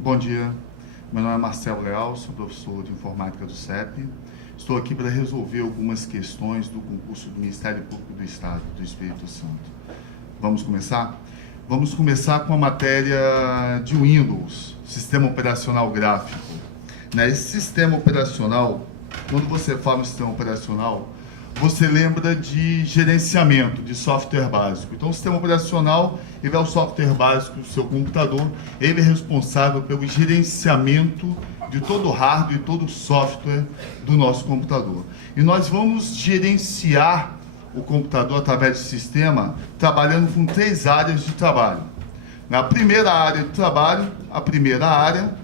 Bom dia, meu nome é Marcelo Leal, sou professor de informática do CEP. Estou aqui para resolver algumas questões do concurso do Ministério Público do Estado do Espírito Santo. Vamos começar? Vamos começar com a matéria de Windows, Sistema Operacional Gráfico. Esse sistema operacional, quando você fala em sistema operacional, você lembra de gerenciamento, de software básico. Então, o sistema operacional, ele é o software básico do seu computador, ele é responsável pelo gerenciamento de todo o hardware e todo o software do nosso computador. E nós vamos gerenciar o computador através do sistema, trabalhando com 3 áreas de trabalho. Na primeira área de trabalho, a primeira área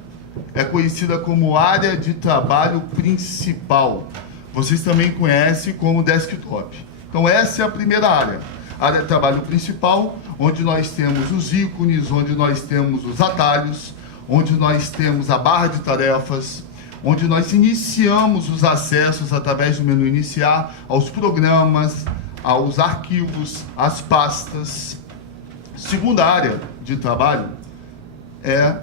é conhecida como área de trabalho principal. Vocês também conhecem como desktop. Então essa é a primeira área. A área de trabalho principal, onde nós temos os ícones, onde nós temos os atalhos, onde nós temos a barra de tarefas, onde nós iniciamos os acessos através do menu iniciar aos programas, aos arquivos, às pastas. Segunda área de trabalho é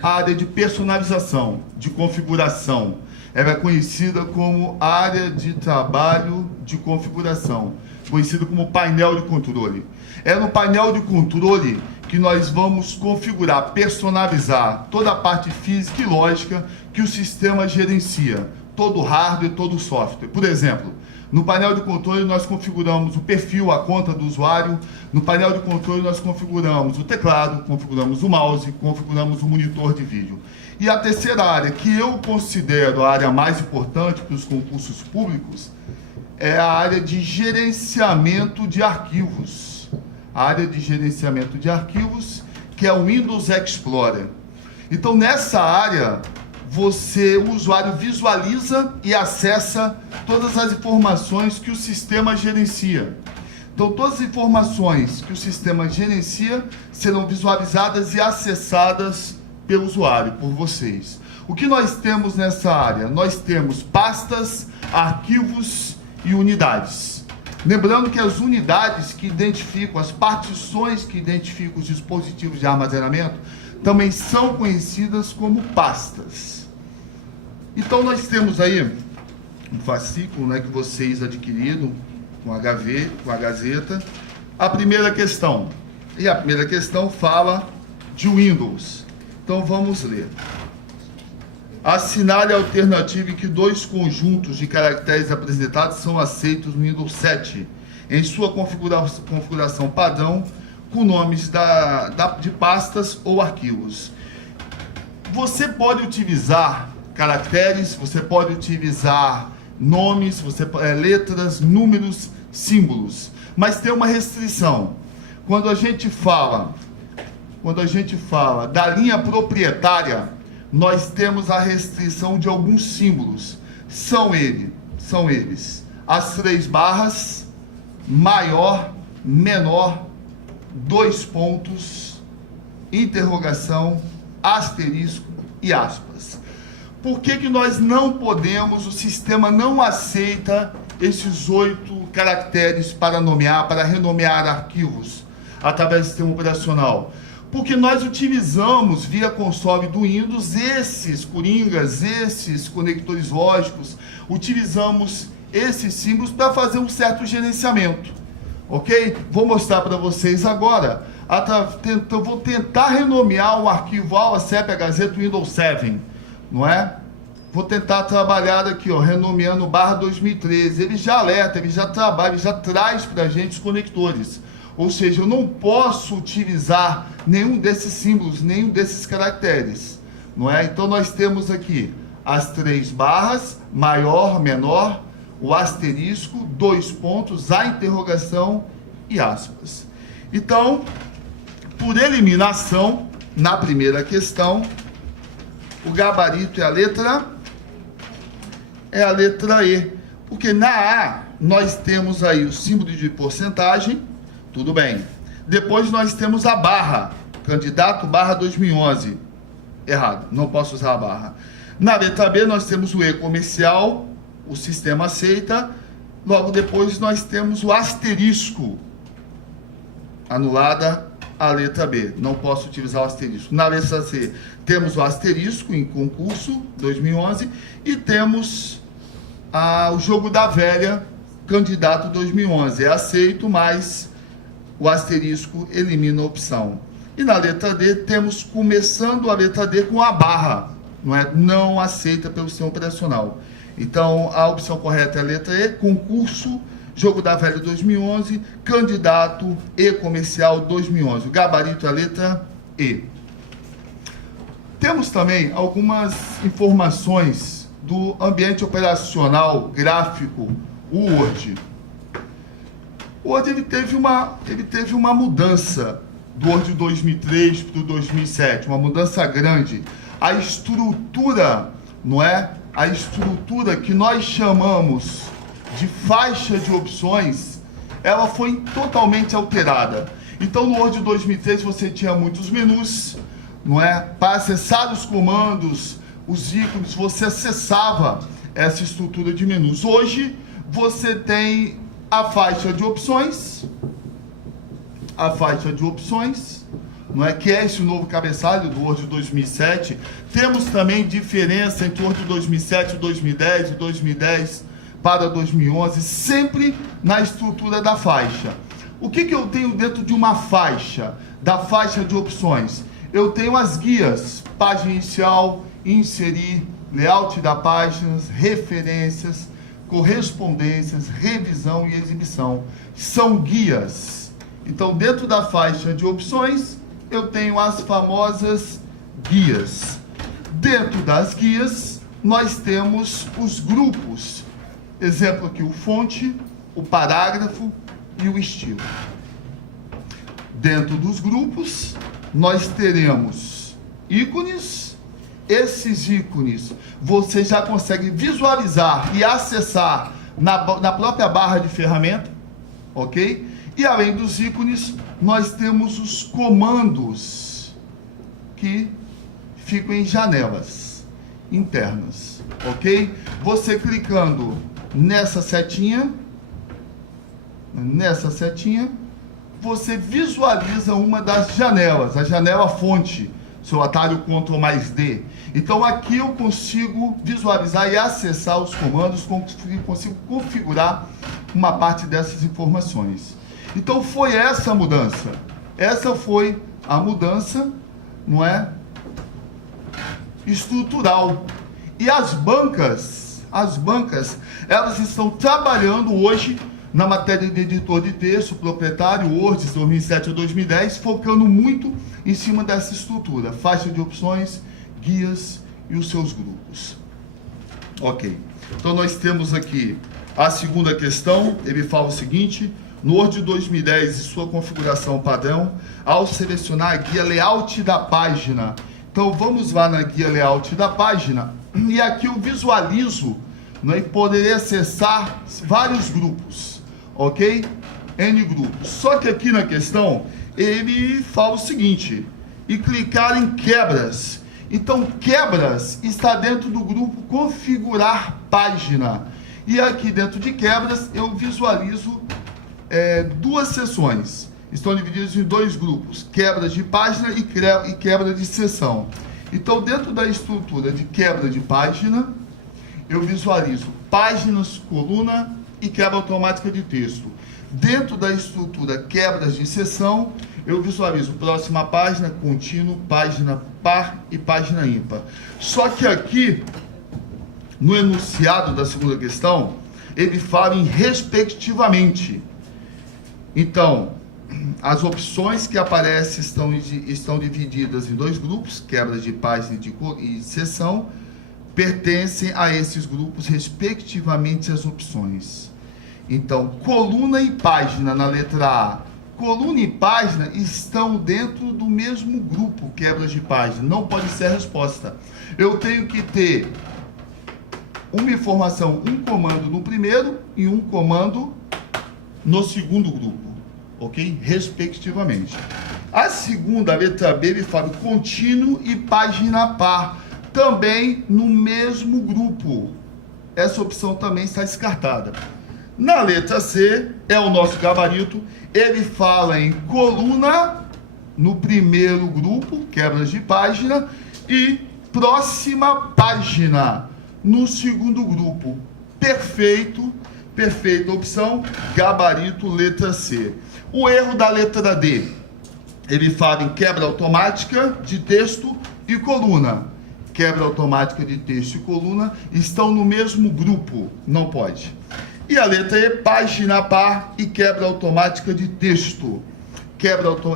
a área de personalização, de configuração. Ela é conhecida como área de trabalho de configuração, conhecida como painel de controle. É no painel de controle que nós vamos configurar, personalizar toda a parte física e lógica que o sistema gerencia, todo o hardware, todo o software. Por exemplo, no painel de controle nós configuramos o perfil, a conta do usuário. No painel de controle nós configuramos o teclado, configuramos o mouse, configuramos o monitor de vídeo. E a terceira área, que eu considero a área mais importante para os concursos públicos, é a área de gerenciamento de arquivos. A área de gerenciamento de arquivos, que é o Windows Explorer. Então, nessa área, o usuário visualiza e acessa todas as informações que o sistema gerencia. Então, todas as informações que o sistema gerencia serão visualizadas e acessadas pelo usuário, por vocês. O que nós temos nessa área? Nós temos pastas, arquivos e unidades. Lembrando que as unidades que identificam, as partições que identificam os dispositivos de armazenamento, também são conhecidas como pastas. Então nós temos aí um fascículo, que vocês adquiriram com a Gazeta. A primeira questão. E a primeira questão fala de Windows. Então vamos ler. Assinale a alternativa em que 2 conjuntos de caracteres apresentados são aceitos no Windows 7 em sua configuração padrão com nomes de pastas ou arquivos. Você pode utilizar caracteres, você pode utilizar nomes, letras, números, símbolos, mas tem uma restrição. Quando a gente fala da linha proprietária, nós temos a restrição de alguns símbolos. São eles as 3 barras, maior, menor, 2 pontos, interrogação, asterisco e aspas. Por que nós não podemos, o sistema não aceita esses 8 caracteres para nomear, para renomear arquivos através do sistema operacional? Porque nós utilizamos via console do Windows esses coringas, esses conectores lógicos, utilizamos esses símbolos para fazer um certo gerenciamento, ok? Vou mostrar para vocês agora, vou tentar renomear o arquivo aula CEP, a Gazeta Windows 7, não é? Vou tentar trabalhar aqui, renomeando barra 2013, ele já alerta, ele já trabalha, ele já traz para a gente os conectores. Ou seja, eu não posso utilizar nenhum desses símbolos, nenhum desses caracteres, não é? Então nós temos aqui as 3 barras, maior, menor, o asterisco, 2 pontos, a interrogação e aspas. Então, por eliminação, na primeira questão, o gabarito é a letra E, porque na A nós temos aí o símbolo de porcentagem. Tudo bem. Depois nós temos a barra, candidato barra 2011. Errado, não posso usar a barra. Na letra B nós temos o E comercial, o sistema aceita. Logo depois nós temos o asterisco, anulada a letra B. Não posso utilizar o asterisco. Na letra C, temos o asterisco em concurso 2011 e temos o jogo da velha, candidato 2011. É aceito, mas o asterisco elimina a opção. E na letra D, temos começando a letra D com a barra, não aceita pelo sistema operacional. Então, a opção correta é a letra E, concurso, jogo da velha 2011, candidato e comercial 2011. O gabarito é a letra E. Temos também algumas informações do ambiente operacional gráfico, o Word. O Word ele teve uma mudança do Word 2003 para o 2007, uma mudança grande. A estrutura, a estrutura que nós chamamos de faixa de opções, ela foi totalmente alterada. Então, no Word 2003 você tinha muitos menus, Para acessar os comandos, os ícones, você acessava essa estrutura de menus. Hoje, você tem a faixa de opções, que é esse novo cabeçalho do Word 2007. Temos também diferença entre o Word 2007 e 2010, e 2010 para 2011, sempre na estrutura da faixa. O que eu tenho dentro de uma faixa, da faixa de opções? Eu tenho as guias, página inicial, inserir, layout da página, referências, correspondências, revisão e exibição. São guias. Então, dentro da faixa de opções, eu tenho as famosas guias. Dentro das guias, nós temos os grupos. Exemplo aqui, o fonte, o parágrafo e o estilo. Dentro dos grupos, nós teremos ícones. Esses ícones você já consegue visualizar e acessar na própria barra de ferramenta, ok? E além dos ícones, nós temos os comandos que ficam em janelas internas, ok? Você clicando nessa setinha, você visualiza uma das janelas, a janela fonte, seu atalho Ctrl mais D. Então aqui eu consigo visualizar e acessar os comandos, consigo configurar uma parte dessas informações. Então foi essa a mudança. Essa foi a mudança, estrutural. E as bancas, elas estão trabalhando hoje na matéria de editor de texto, proprietário, Word 2007 a 2010, focando muito em cima dessa estrutura, faixa de opções, guias e os seus grupos. Ok. Então nós temos aqui a segunda questão, ele fala o seguinte: no Word 2010 e sua configuração padrão, ao selecionar a guia layout da página. Então vamos lá na guia layout da página, e aqui eu visualizo, e poderei acessar vários grupos, ok? N grupos. Só que aqui na questão, ele fala o seguinte: e clicar em quebras. Então, quebras está dentro do grupo configurar página. E aqui dentro de quebras, eu visualizo duas seções. Estão divididas em dois grupos, quebras de página e quebra de seção. Então, dentro da estrutura de quebra de página, eu visualizo páginas, coluna e quebra automática de texto. Dentro da estrutura quebras de seção, eu visualizo próxima página, contínuo, página par e página ímpar. Só que aqui, no enunciado da segunda questão, ele fala em respectivamente. Então, as opções que aparecem estão divididas em dois grupos, quebras de página e seção, pertencem a esses grupos, respectivamente, as opções. Então, coluna e página na letra A. Coluna e página estão dentro do mesmo grupo, quebras de página. Não pode ser a resposta. Eu tenho que ter uma informação, um comando no primeiro e um comando no segundo grupo, ok? Respectivamente. A segunda, a letra B, ele fala contínuo e página par, também no mesmo grupo. Essa opção também está descartada. Na letra C, é o nosso gabarito, ele fala em coluna no primeiro grupo, quebras de página, e próxima página no segundo grupo. Perfeito, perfeita opção, gabarito letra C. O erro da letra D, ele fala em quebra automática de texto e coluna. Quebra automática de texto e coluna estão no mesmo grupo, não pode. E a letra E, página par e quebra automática de texto.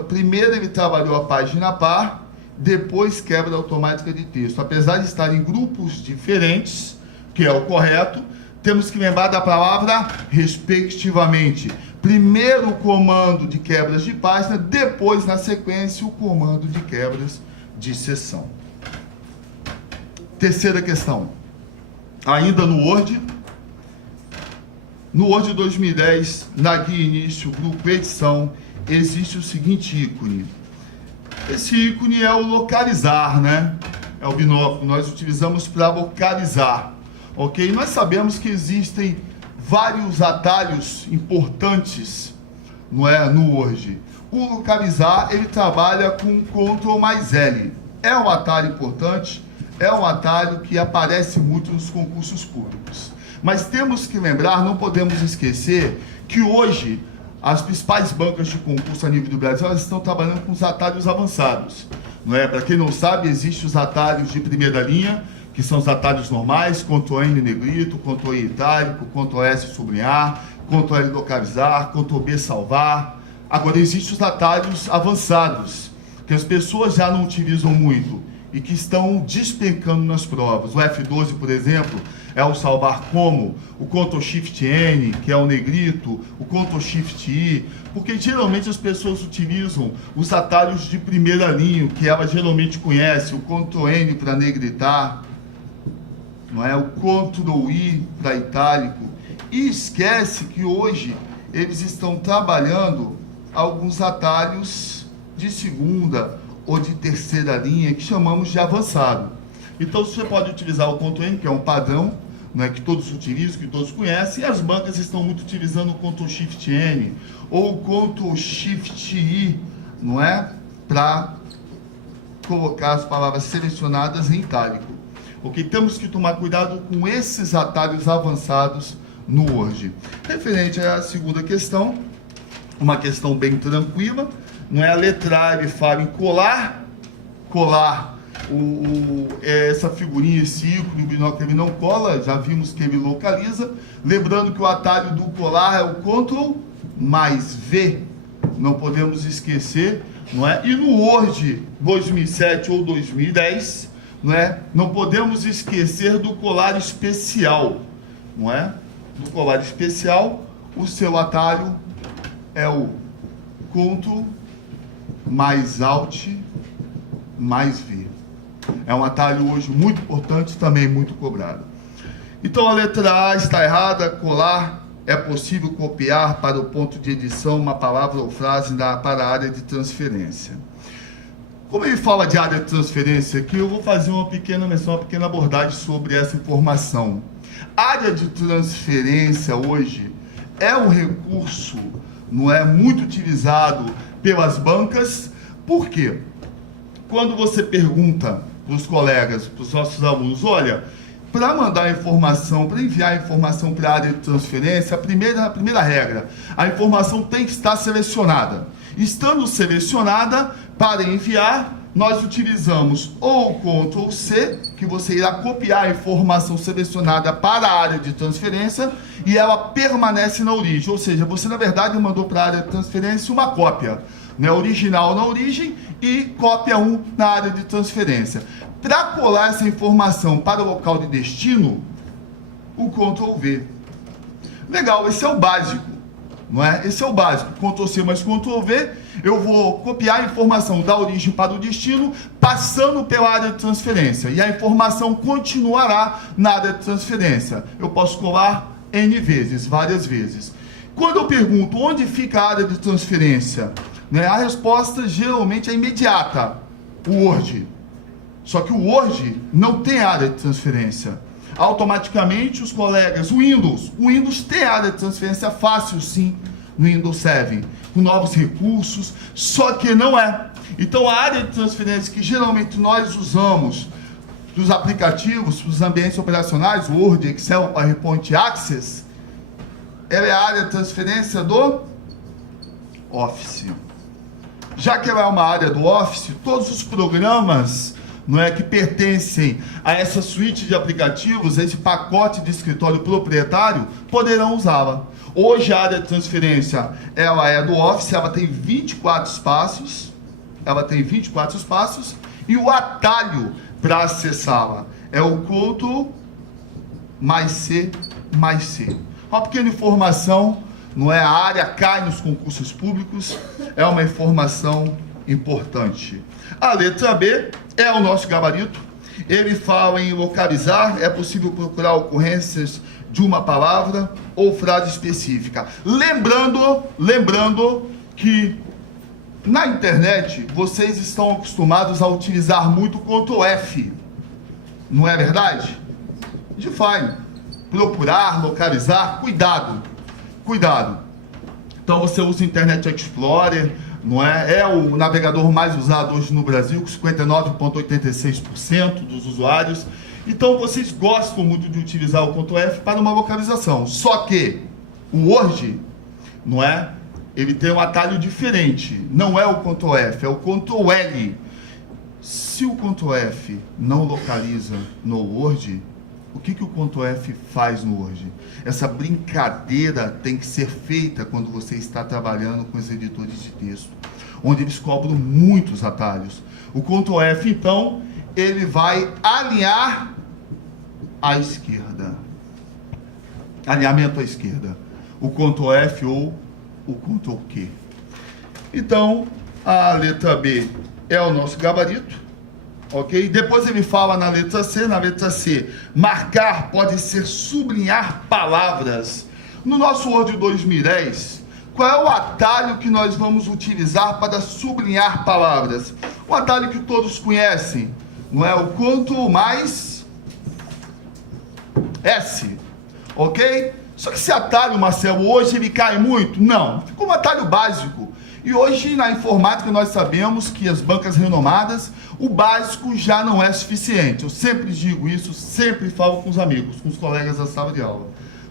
Primeiro ele trabalhou a página par, depois quebra automática de texto. Apesar de estar em grupos diferentes, que é o correto, temos que lembrar da palavra respectivamente. Primeiro o comando de quebras de página, depois, na sequência, o comando de quebras de seção. Terceira questão. Ainda no Word. No Word 2010, na guia início, grupo edição, existe o seguinte ícone. Esse ícone é o localizar, né? É o binóculo, nós utilizamos para localizar, ok? Nós sabemos que existem vários atalhos importantes, não é, no Word. O localizar, ele trabalha com Ctrl mais L. É um atalho importante, é um atalho que aparece muito nos concursos públicos. Mas temos que lembrar, não podemos esquecer, que hoje as principais bancas de concurso a nível do Brasil, elas estão trabalhando com os atalhos avançados. Não é? Para quem não sabe, existem os atalhos de primeira linha, que são os atalhos normais, Ctrl N negrito, Ctrl I itálico, Ctrl S sublinhar, Ctrl L localizar, Ctrl B salvar. Agora, existem os atalhos avançados, que as pessoas já não utilizam muito e que estão despencando nas provas. O F12, por exemplo, é o salvar como, o Ctrl Shift N, que é o negrito, o Ctrl Shift I, porque geralmente as pessoas utilizam os atalhos de primeira linha, que ela geralmente conhece, o Ctrl N para negritar, não é? O Ctrl I para itálico, e esquece que hoje eles estão trabalhando alguns atalhos de segunda ou de terceira linha, que chamamos de avançado. Então você pode utilizar o Ctrl N, que é um padrão, né, que todos utilizam, que todos conhecem, e as bancas estão muito utilizando o Ctrl Shift N ou o Ctrl Shift I, não é? Para colocar as palavras selecionadas em itálico. Ok? Temos que tomar cuidado com esses atalhos avançados no Word. Referente à segunda questão, uma questão bem tranquila, não é? A letra A, ele fala em colar, essa figurinha, esse ícone, o binóculo, ele não cola, já vimos que ele localiza. Lembrando que o atalho do colar é o Ctrl mais V, não podemos esquecer, não é? E no Word 2007 ou 2010, não é? Não podemos esquecer do colar especial, não é? Do colar especial, o seu atalho é o Ctrl mais Alt mais V. É um atalho hoje muito importante, também muito cobrado. Então a letra A está errada. Colar, é possível copiar para o ponto de edição uma palavra ou frase para a área de transferência. Como ele fala de área de transferência aqui, eu vou fazer uma pequena menção, uma pequena abordagem sobre essa informação. Área de transferência hoje é um recurso, não é, muito utilizado pelas bancas. Por quê? Quando você pergunta para os colegas, para os nossos alunos, olha, para mandar informação, para enviar informação para a área de transferência, a primeira regra, a informação tem que estar selecionada. Estando selecionada, para enviar, nós utilizamos ou o Ctrl C, que você irá copiar a informação selecionada para a área de transferência e ela permanece na origem, ou seja, você na verdade mandou para a área de transferência uma cópia, né, original na origem e cópia 1 na área de transferência. Para colar essa informação para o local de destino, o Ctrl V. Legal, esse é o básico, não é? Esse é o básico, Ctrl C mais Ctrl V, eu vou copiar a informação da origem para o destino, passando pela área de transferência, e a informação continuará na área de transferência. Eu posso colar N vezes, várias vezes. Quando eu pergunto onde fica a área de transferência, né, a resposta geralmente é imediata, o Word. Só que o Word não tem área de transferência. Automaticamente os colegas, o Windows tem área de transferência fácil sim, no Windows 7, com novos recursos, só que não é Então, a área de transferência que geralmente nós usamos dos aplicativos, dos ambientes operacionais, Word, Excel, PowerPoint, Access, ela é a área de transferência do Office. Já que ela é uma área do Office, todos os programas, não é, que pertencem a essa suíte de aplicativos, a esse pacote de escritório proprietário, poderão usá-la. Hoje a área de transferência, ela é do Office, ela tem 24 espaços, e o atalho para acessá-la é o Ctrl mais C mais C. Uma pequena informação, não é, a área cai nos concursos públicos, é uma informação importante. A letra B é o nosso gabarito, ele fala em localizar, é possível procurar ocorrências de uma palavra ou frase específica. Lembrando que na internet vocês estão acostumados a utilizar muito o Ctrl F, não é verdade? Define, procurar, localizar, cuidado. Então você usa o Internet Explorer, não é? É o navegador mais usado hoje no Brasil, com 59,86% dos usuários. Então vocês gostam muito de utilizar o Ctrl F para uma localização. Só que o Word, não é? Ele tem um atalho diferente. Não é o Ctrl F, é o Ctrl L. Se o Ctrl F não localiza no Word, o que o Ctrl F faz no Word? Essa brincadeira tem que ser feita quando você está trabalhando com os editores de texto, onde eles cobram muitos atalhos. O Ctrl F, então, ele vai alinhar à esquerda. Alinhamento à esquerda. O Ctrl F ou o Ctrl Q. Então, a letra B é o nosso gabarito, ok? Depois ele fala na letra C, marcar pode ser sublinhar palavras. No nosso Word 2010, qual é o atalho que nós vamos utilizar para sublinhar palavras? O atalho que todos conhecem, não é? O Ctrl mais S, ok? Só que esse atalho, Marcelo, hoje ele cai muito? Não, ficou um atalho básico. E hoje na informática nós sabemos que as bancas renomadas, o básico já não é suficiente. Eu sempre digo isso, sempre falo com os amigos, com os colegas da sala de aula,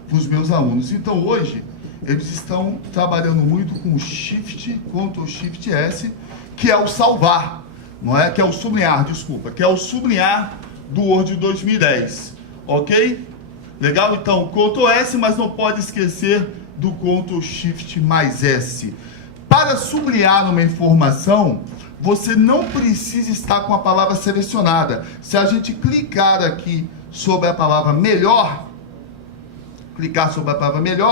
com os meus alunos. Então hoje eles estão trabalhando muito com o Shift, Ctrl Shift S, que é o salvar, não é? Que é o sublinhar, desculpa, que é o sublinhar do Word 2010, ok? Legal? Então, Ctrl S, mas não pode esquecer do Ctrl Shift mais S. Para sublinhar uma informação, você não precisa estar com a palavra selecionada. Se a gente clicar aqui sobre a palavra melhor,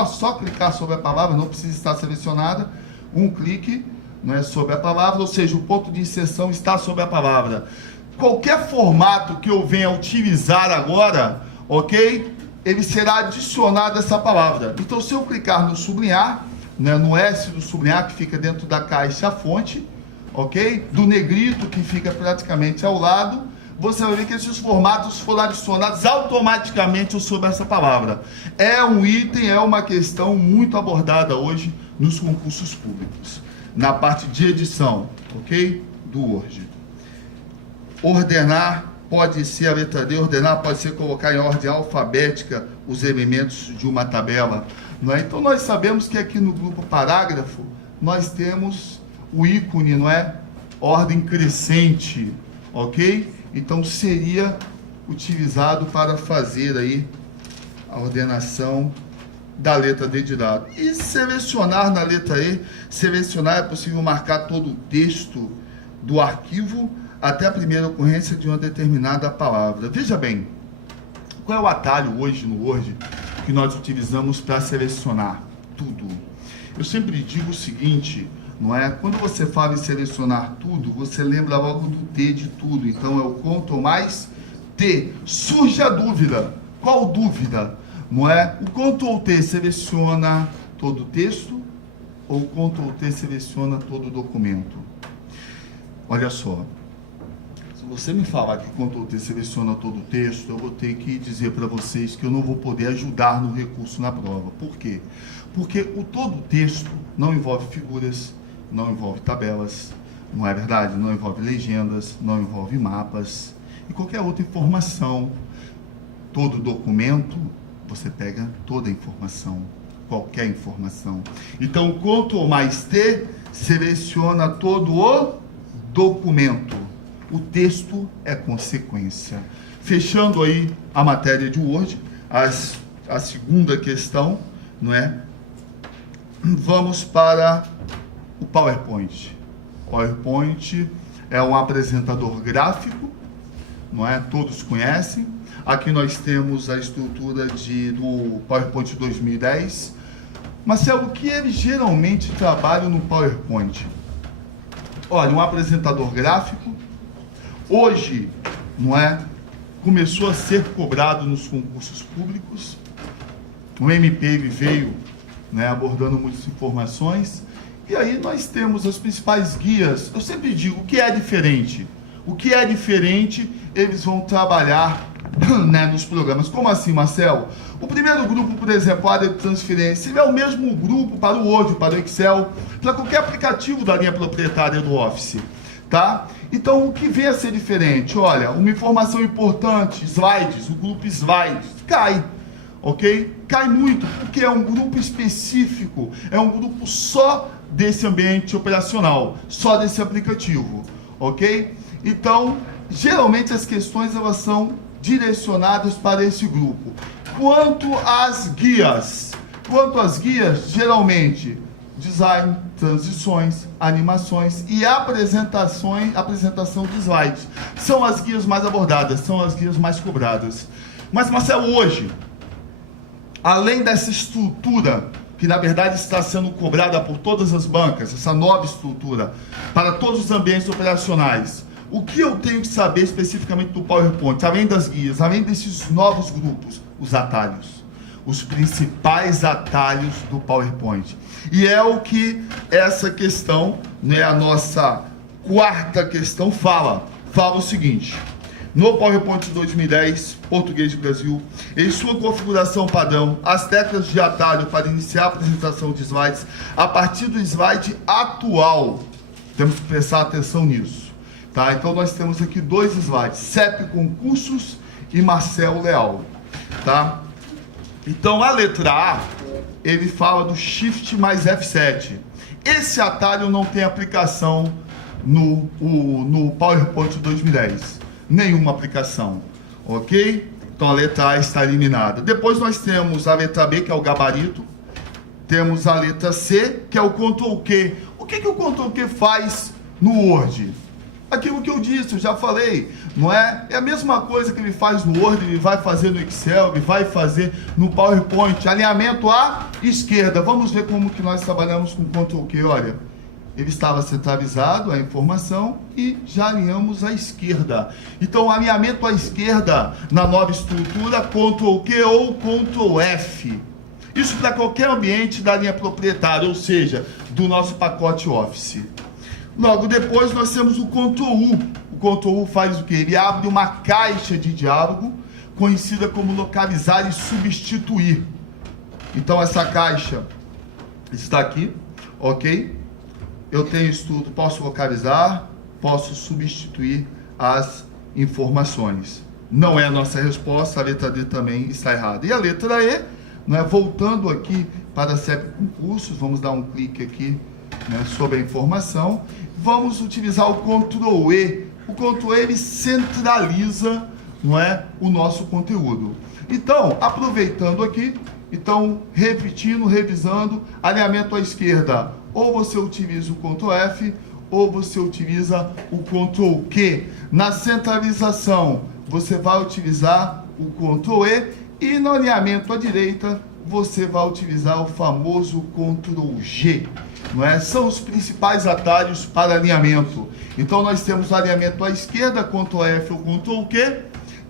só clicar sobre a palavra, não precisa estar selecionada, um clique, não é, sobre a palavra, ou seja, o ponto de inserção está sobre a palavra. Qualquer formato que eu venha utilizar agora, ok? Ele será adicionado a essa palavra. Então, se eu clicar no sublinhar, né, no S do sublinhar, que fica dentro da caixa fonte, ok? Do negrito, que fica praticamente ao lado, você vai ver que esses formatos foram adicionados automaticamente sobre essa palavra. É um item, é uma questão muito abordada hoje nos concursos públicos, na parte de edição, ok? Do Word. Ordenar pode ser a letra D, ordenar pode ser colocar em ordem alfabética os elementos de uma tabela, não é? Então nós sabemos que aqui no grupo parágrafo nós temos o ícone, não é? Ordem crescente, ok? Então seria utilizado para fazer aí a ordenação da letra D de dado. E selecionar na letra E, selecionar é possível marcar todo o texto do arquivo até a primeira ocorrência de uma determinada palavra. Veja bem, qual é o atalho hoje no Word que nós utilizamos para selecionar tudo? Eu sempre digo o seguinte, não é? Quando você fala em selecionar tudo, você lembra logo do T de tudo. Então é o Ctrl mais T. Surge a dúvida. Qual dúvida? Não é? O Ctrl T seleciona todo o texto ou o Ctrl T seleciona todo o documento? Olha só. Se você me falar que Ctrl T seleciona todo o texto, eu vou ter que dizer para vocês que eu não vou poder ajudar no recurso na prova. Por quê? Porque o todo o texto não envolve figuras, não envolve tabelas, Não é verdade? Não envolve legendas, não envolve mapas e qualquer outra informação. Todo documento, você pega toda a informação, qualquer informação. Então, Ctrl mais T seleciona todo o documento. O texto é consequência. Fechando aí a matéria de Word, a segunda questão, não é? Vamos para o PowerPoint. PowerPoint é um apresentador gráfico, não é? Todos conhecem. Aqui nós temos a estrutura do PowerPoint 2010. Marcelo, o que ele geralmente trabalha no PowerPoint? Olha, um apresentador gráfico. Hoje, não é? Começou a ser cobrado nos concursos públicos. O MP veio, né, abordando muitas informações. E aí nós temos as principais guias. Eu sempre digo, o que é diferente? O que é diferente, eles vão trabalhar, né, nos programas. Como assim, Marcelo? O primeiro grupo, por exemplo, a área de transferência, ele é o mesmo grupo para o Word, para o Excel, para qualquer aplicativo da linha proprietária do Office, tá? Então, o que vem a ser diferente? Olha, uma informação importante, slides, o grupo slides, cai, ok? Cai muito, porque é um grupo específico, é um grupo só desse ambiente operacional, só desse aplicativo, ok? Então, geralmente as questões, elas são direcionadas para esse grupo. Quanto às guias, geralmente, design, transições, animações e apresentação de slides. São as guias mais abordadas, são as guias mais cobradas. Mas, Marcelo, hoje, além dessa estrutura, que na verdade está sendo cobrada por todas as bancas, essa nova estrutura, para todos os ambientes operacionais, o que eu tenho que saber especificamente do PowerPoint, além das guias, além desses novos grupos? Os atalhos, os principais atalhos do PowerPoint. E é o que essa questão, né, a nossa quarta questão fala o seguinte: no PowerPoint 2010, Português do Brasil, em sua configuração padrão, as teclas de atalho para iniciar a apresentação de slides a partir do slide atual. Temos que prestar atenção nisso, tá? Então nós temos aqui dois slides, CEP Concursos e Marcelo Leal, tá? Então a letra A, ele fala do Shift mais F7. Esse atalho não tem aplicação no PowerPoint 2010. Nenhuma aplicação, ok? Então a letra A está eliminada. Depois nós temos a letra B, que é o gabarito. Temos a letra C, que é o Ctrl Q. O que o Ctrl Q faz no Word? Aquilo que eu disse, eu já falei, não é? É a mesma coisa que ele faz no Word, ele vai fazer no Excel, ele vai fazer no PowerPoint. Alinhamento à esquerda. Vamos ver como que nós trabalhamos com Ctrl Q, olha. Ele estava centralizado, a informação, e já alinhamos à esquerda. Então, o alinhamento à esquerda, na nova estrutura, Ctrl Q ou Ctrl F. Isso para qualquer ambiente da linha proprietária, ou seja, do nosso pacote Office. Logo depois, nós temos o Ctrl U. O Ctrl U faz o quê? Ele abre uma caixa de diálogo, conhecida como localizar e substituir. Então, essa caixa está aqui, ok? Eu tenho estudo, posso localizar, posso substituir as informações. Não é a nossa resposta, a letra D também está errada. E a letra E, né, voltando aqui para a CEP Concursos, vamos dar um clique aqui, né, sobre a informação. Vamos utilizar o Ctrl E. O Ctrl E, ele centraliza, não é, o nosso conteúdo. Então, aproveitando aqui, então, repetindo, revisando, alinhamento à esquerda, ou você utiliza o Ctrl F, ou você utiliza o Ctrl Q. Na centralização, você vai utilizar o Ctrl E, e no alinhamento à direita, você vai utilizar o famoso Ctrl G. Não é? São os principais atalhos para alinhamento. Então, nós temos o alinhamento à esquerda, Ctrl F ou Ctrl Q,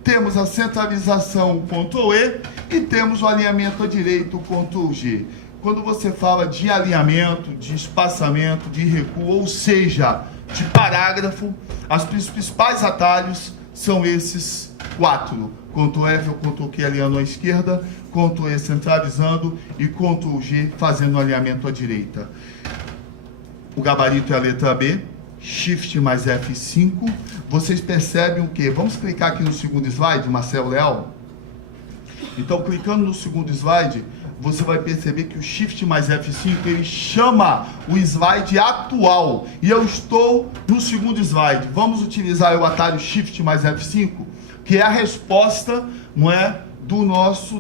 temos a centralização, o Ctrl E, e temos o alinhamento à direita, o Ctrl G. Quando você fala de alinhamento, de espaçamento, de recuo, ou seja, de parágrafo, os principais atalhos são esses quatro. Ctrl F ou Ctrl Q alinhando à esquerda, Ctrl E centralizando e Ctrl G fazendo o alinhamento à direita. O gabarito é a letra B, Shift mais F5, vocês percebem o quê? Vamos clicar aqui no segundo slide, Marcelo Leal. Então, clicando no segundo slide, você vai perceber que o Shift mais F5, ele chama o slide atual. E eu estou no segundo slide. Vamos utilizar o atalho Shift mais F5, que é a resposta, não é,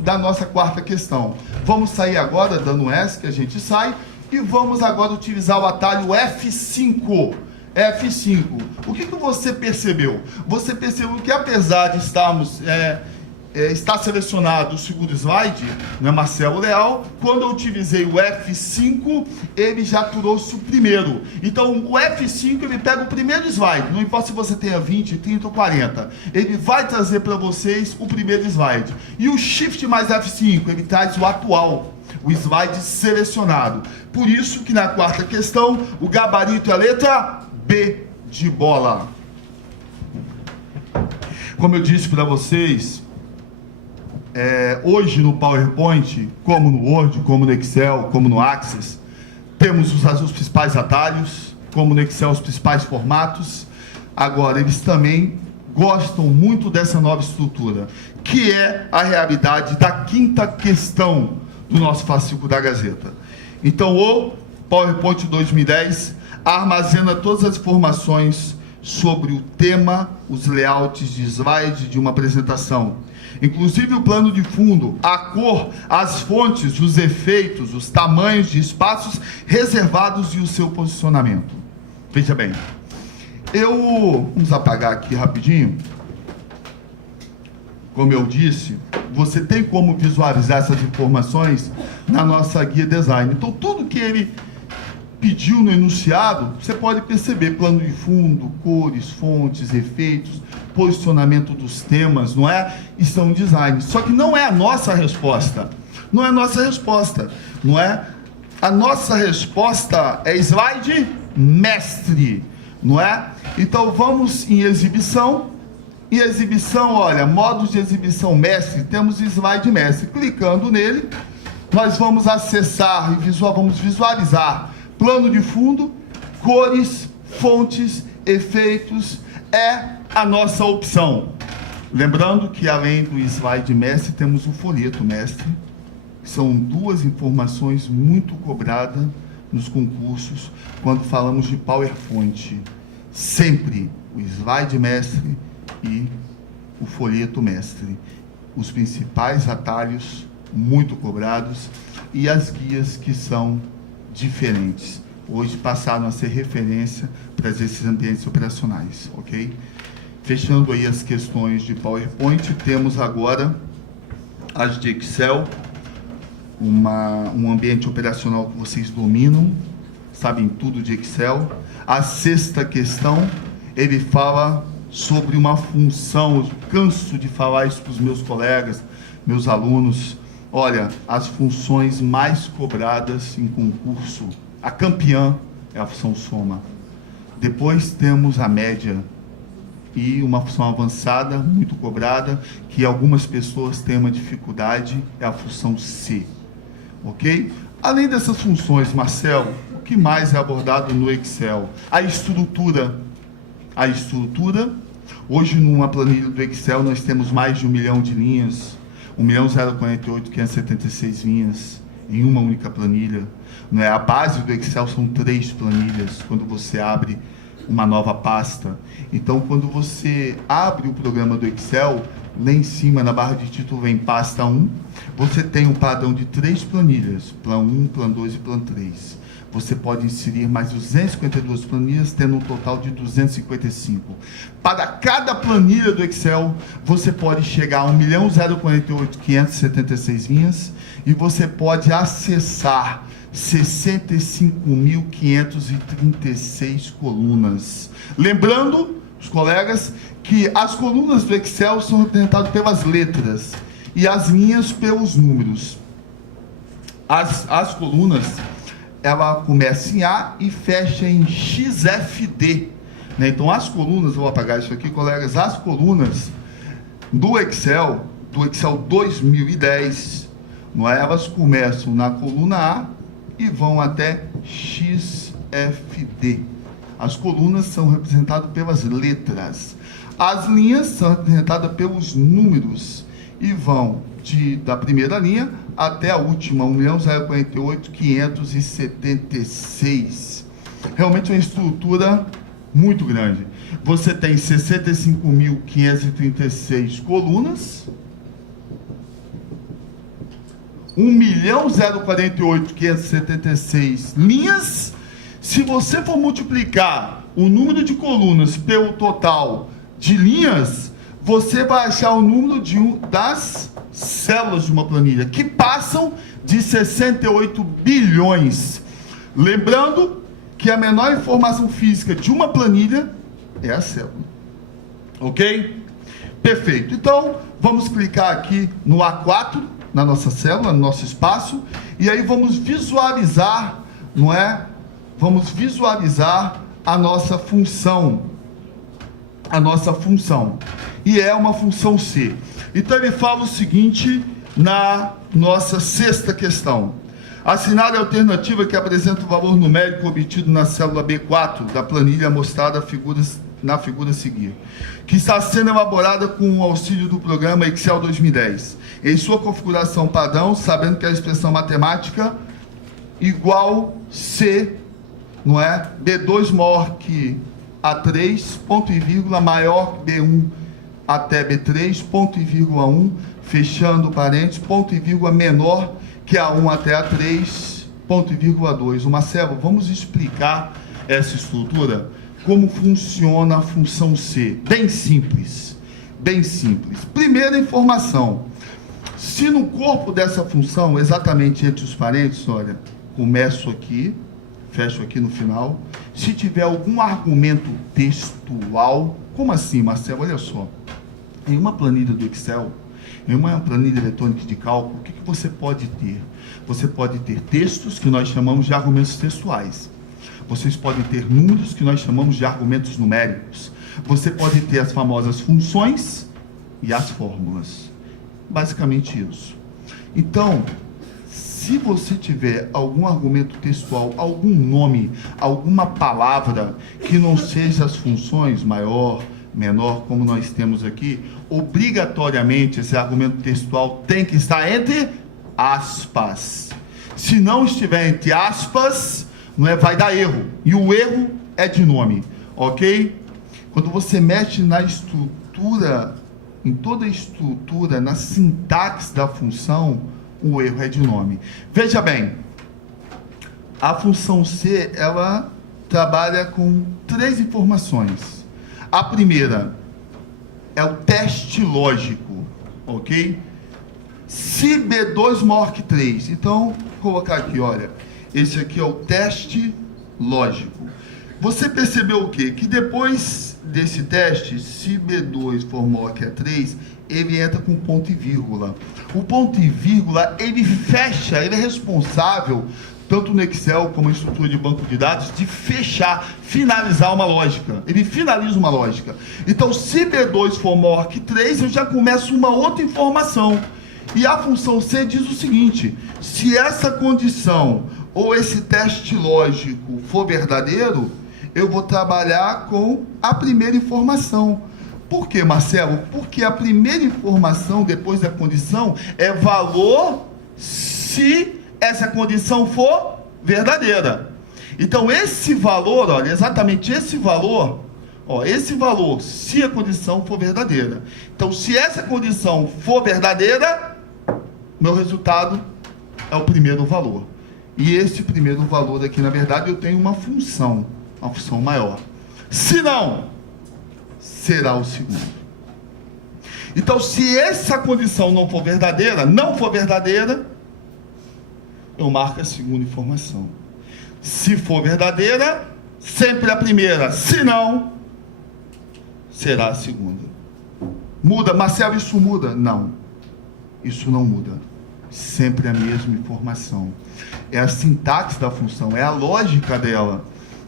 da nossa quarta questão. Vamos sair agora, dando S, que a gente sai, e vamos agora utilizar o atalho F5. F5. O que você percebeu? Você percebeu que apesar de estar selecionado o segundo slide, né, Marcelo Leal, quando eu utilizei o F5, ele já trouxe o primeiro. Então, o F5, ele pega o primeiro slide, não importa se você tenha 20, 30 ou 40, ele vai trazer para vocês o primeiro slide. E o Shift mais F5, ele traz o atual, o slide selecionado. Por isso que na quarta questão, o gabarito é a letra B de bola. Como eu disse para vocês, hoje no PowerPoint, como no Word, como no Excel, como no Access, temos os principais atalhos, como no Excel os principais formatos. Agora, eles também gostam muito dessa nova estrutura, que é a realidade da quinta questão do nosso fascículo da Gazeta. Então, o PowerPoint 2010 armazena todas as informações sobre o tema, os layouts de slide de uma apresentação, inclusive o plano de fundo, a cor, as fontes, os efeitos, os tamanhos de espaços reservados e o seu posicionamento. Veja bem, vamos apagar aqui rapidinho. Como eu disse, você tem como visualizar essas informações na nossa guia design. Então, tudo que ele pediu no enunciado, você pode perceber: plano de fundo, cores, fontes, efeitos, posicionamento dos temas, não é? Isso é um design. Só que não é a nossa resposta. Não é a nossa resposta, não é? A nossa resposta é slide mestre, não é? Então, vamos em exibição. Em exibição, olha, modos de exibição mestre, temos slide mestre. Clicando nele, nós vamos acessar e vamos visualizar plano de fundo, cores, fontes, efeitos, é a nossa opção. Lembrando que além do slide mestre, temos o folheto mestre. São duas informações muito cobradas nos concursos quando falamos de PowerPoint. Sempre o slide mestre e o folheto mestre. Os principais atalhos muito cobrados e as guias que são diferentes. Hoje passaram a ser referência para esses ambientes operacionais, ok? Fechando aí as questões de PowerPoint, temos agora as de Excel, um ambiente operacional que vocês dominam, sabem tudo de Excel. A sexta questão, ele fala sobre uma função. Eu canso de falar isso para os meus colegas, meus alunos. Olha, as funções mais cobradas em concurso, a campeã é a função soma. Depois temos a média e uma função avançada, muito cobrada, que algumas pessoas têm uma dificuldade, é a função C. Ok? Além dessas funções, Marcelo, o que mais é abordado no Excel? A estrutura. A estrutura. Hoje, numa planilha do Excel, nós temos mais de 1 milhão de linhas. 1.048.576 linhas em uma única planilha. Não é? A base do Excel são 3 planilhas quando você abre uma nova pasta. Então, quando você abre o programa do Excel, lá em cima, na barra de título, vem pasta 1. Você tem um padrão de 3 planilhas, plan 1, plan 2 e plan 3. Você pode inserir mais 252 planilhas, tendo um total de 255. Para cada planilha do Excel, você pode chegar a 1.048.576 linhas e você pode acessar 65.536 colunas. Lembrando, os colegas, que as colunas do Excel são representadas pelas letras e as linhas pelos números. As colunas, ela começa em A e fecha em XFD, né? Então, as colunas, vou apagar isso aqui, colegas, as colunas do Excel 2010, não é? Elas começam na coluna A e vão até XFD. As colunas são representadas pelas letras. As linhas são representadas pelos números e vão da primeira linha até a última, 1.048.576. Realmente é uma estrutura muito grande. Você tem 65.536 colunas, 1.048.576 linhas. Se você for multiplicar o número de colunas pelo total de linhas, você vai achar o número das células de uma planilha, que passam de 68 bilhões. Lembrando que a menor informação física de uma planilha é a célula. Ok? Perfeito. Então, vamos clicar aqui no A4, na nossa célula, no nosso espaço, e aí vamos visualizar, não é? Vamos visualizar a nossa função. E é uma função C. Então ele fala o seguinte na nossa sexta questão: assinale a alternativa que apresenta o valor numérico obtido na célula B4 da planilha mostrada na figura a seguir, que está sendo elaborada com o auxílio do programa Excel 2010, em sua configuração padrão, sabendo que a expressão matemática igual C, não é? B2 maior que A3, ponto e vírgula, maior que B1 até B3, ponto e vírgula 1, fechando parênteses, ponto e vírgula, menor que A1 até A3, ponto e vírgula 2. Marcelo, vamos explicar essa estrutura, como funciona a função C. Bem simples, bem simples. Primeira informação: se no corpo dessa função, exatamente entre os parênteses, olha, começo aqui, fecho aqui no final, se tiver algum argumento textual, como assim, Marcelo? Olha só, em uma planilha do Excel, em uma planilha eletrônica de cálculo, o que você pode ter? Você pode ter textos que nós chamamos de argumentos textuais. Vocês podem ter números que nós chamamos de argumentos numéricos. Você pode ter as famosas funções e as fórmulas. Basicamente isso. Então, se você tiver algum argumento textual, algum nome, alguma palavra que não seja as funções maior, menor, como nós temos aqui, obrigatoriamente esse argumento textual tem que estar entre aspas. Se não estiver entre aspas, não é, vai dar erro. E o erro é de nome, ok? Quando você mexe na estrutura, em toda a estrutura, na sintaxe da função, o erro é de nome. Veja bem, a função C, ela trabalha com 3 informações. A primeira é o teste lógico, ok? Se B2 maior que 3, então, vou colocar aqui, olha, esse aqui é o teste lógico. Você percebeu o quê? Que depois desse teste, se B2 for maior que 3, ele entra com ponto e vírgula. O ponto e vírgula, ele fecha, ele é responsável, tanto no Excel como na estrutura de banco de dados, de fechar, finalizar uma lógica. Ele finaliza uma lógica. Então, se B2 for maior que 3, eu já começo uma outra informação. E a função C diz o seguinte: se essa condição ou esse teste lógico for verdadeiro, eu vou trabalhar com a primeira informação. Por quê, Marcelo? Porque a primeira informação depois da condição é valor se essa condição for verdadeira. Então, esse valor, olha, exatamente esse valor, se a condição for verdadeira. Então, se essa condição for verdadeira, meu resultado é o primeiro valor. E esse primeiro valor aqui, na verdade, eu tenho uma função maior. Se não, será o segundo. Então, se essa condição não for verdadeira, eu marco a segunda informação. Se for verdadeira, sempre a primeira. Se não, será a segunda. Muda, Marcelo, isso muda? Não, isso não muda. Sempre a mesma informação. É a sintaxe da função, é a lógica dela.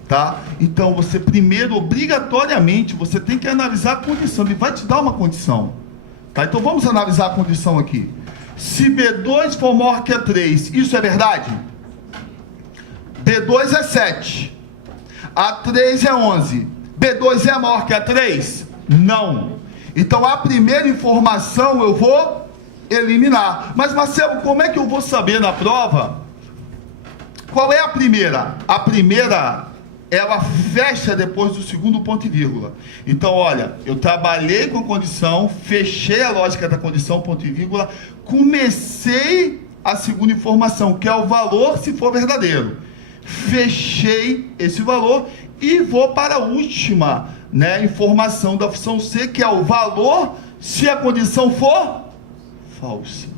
Tá? Então, você primeiro, obrigatoriamente, você tem que analisar a condição. Ele vai te dar uma condição. Tá? Então, vamos analisar a condição aqui. Se B2 for maior que 3, isso é verdade? B2 é 7. A 3 é 11. B2 é maior que a 3? Não. Então, a primeira informação eu vou eliminar. Mas, Marcelo, como é que eu vou saber na prova? Qual é a primeira? A primeira, ela fecha depois do segundo ponto e vírgula. Então, olha, eu trabalhei com a condição, fechei a lógica da condição, ponto e vírgula, comecei a segunda informação, que é o valor se for verdadeiro. Fechei esse valor e vou para a última, né, informação da função C, que é o valor se a condição for falsa,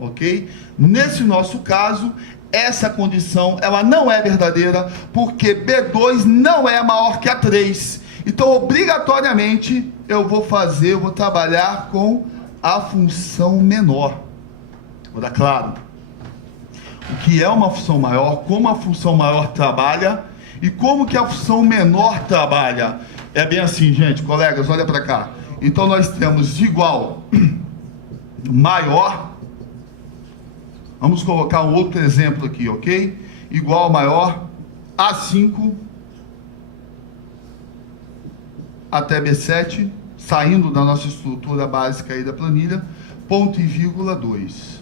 ok? Nesse nosso caso, essa condição, ela não é verdadeira, porque B2 não é maior que a 3. Então, obrigatoriamente, eu vou trabalhar com a função menor. Vou dar claro. O que é uma função maior, como a função maior trabalha e como que a função menor trabalha. É bem assim, gente, colegas, olha para cá. Então, nós temos igual, maior. Vamos colocar um outro exemplo aqui, ok? Igual, maior, A5 até B7, saindo da nossa estrutura básica aí da planilha, ponto e vírgula 2.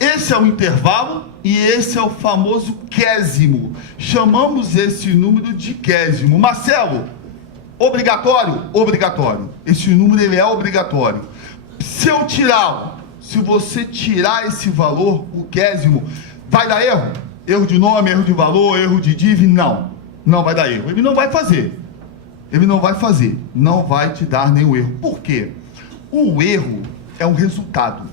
Esse é o intervalo e esse é o famoso quésimo. Chamamos esse número de quésimo. Marcelo, obrigatório? Obrigatório. Esse número ele é obrigatório. Se você tirar esse valor, o quésimo, vai dar erro? Erro de nome, erro de valor, erro de div? Não. Não vai dar erro. Ele não vai fazer. Ele não vai fazer. Não vai te dar nenhum erro. Por quê? O erro é um resultado.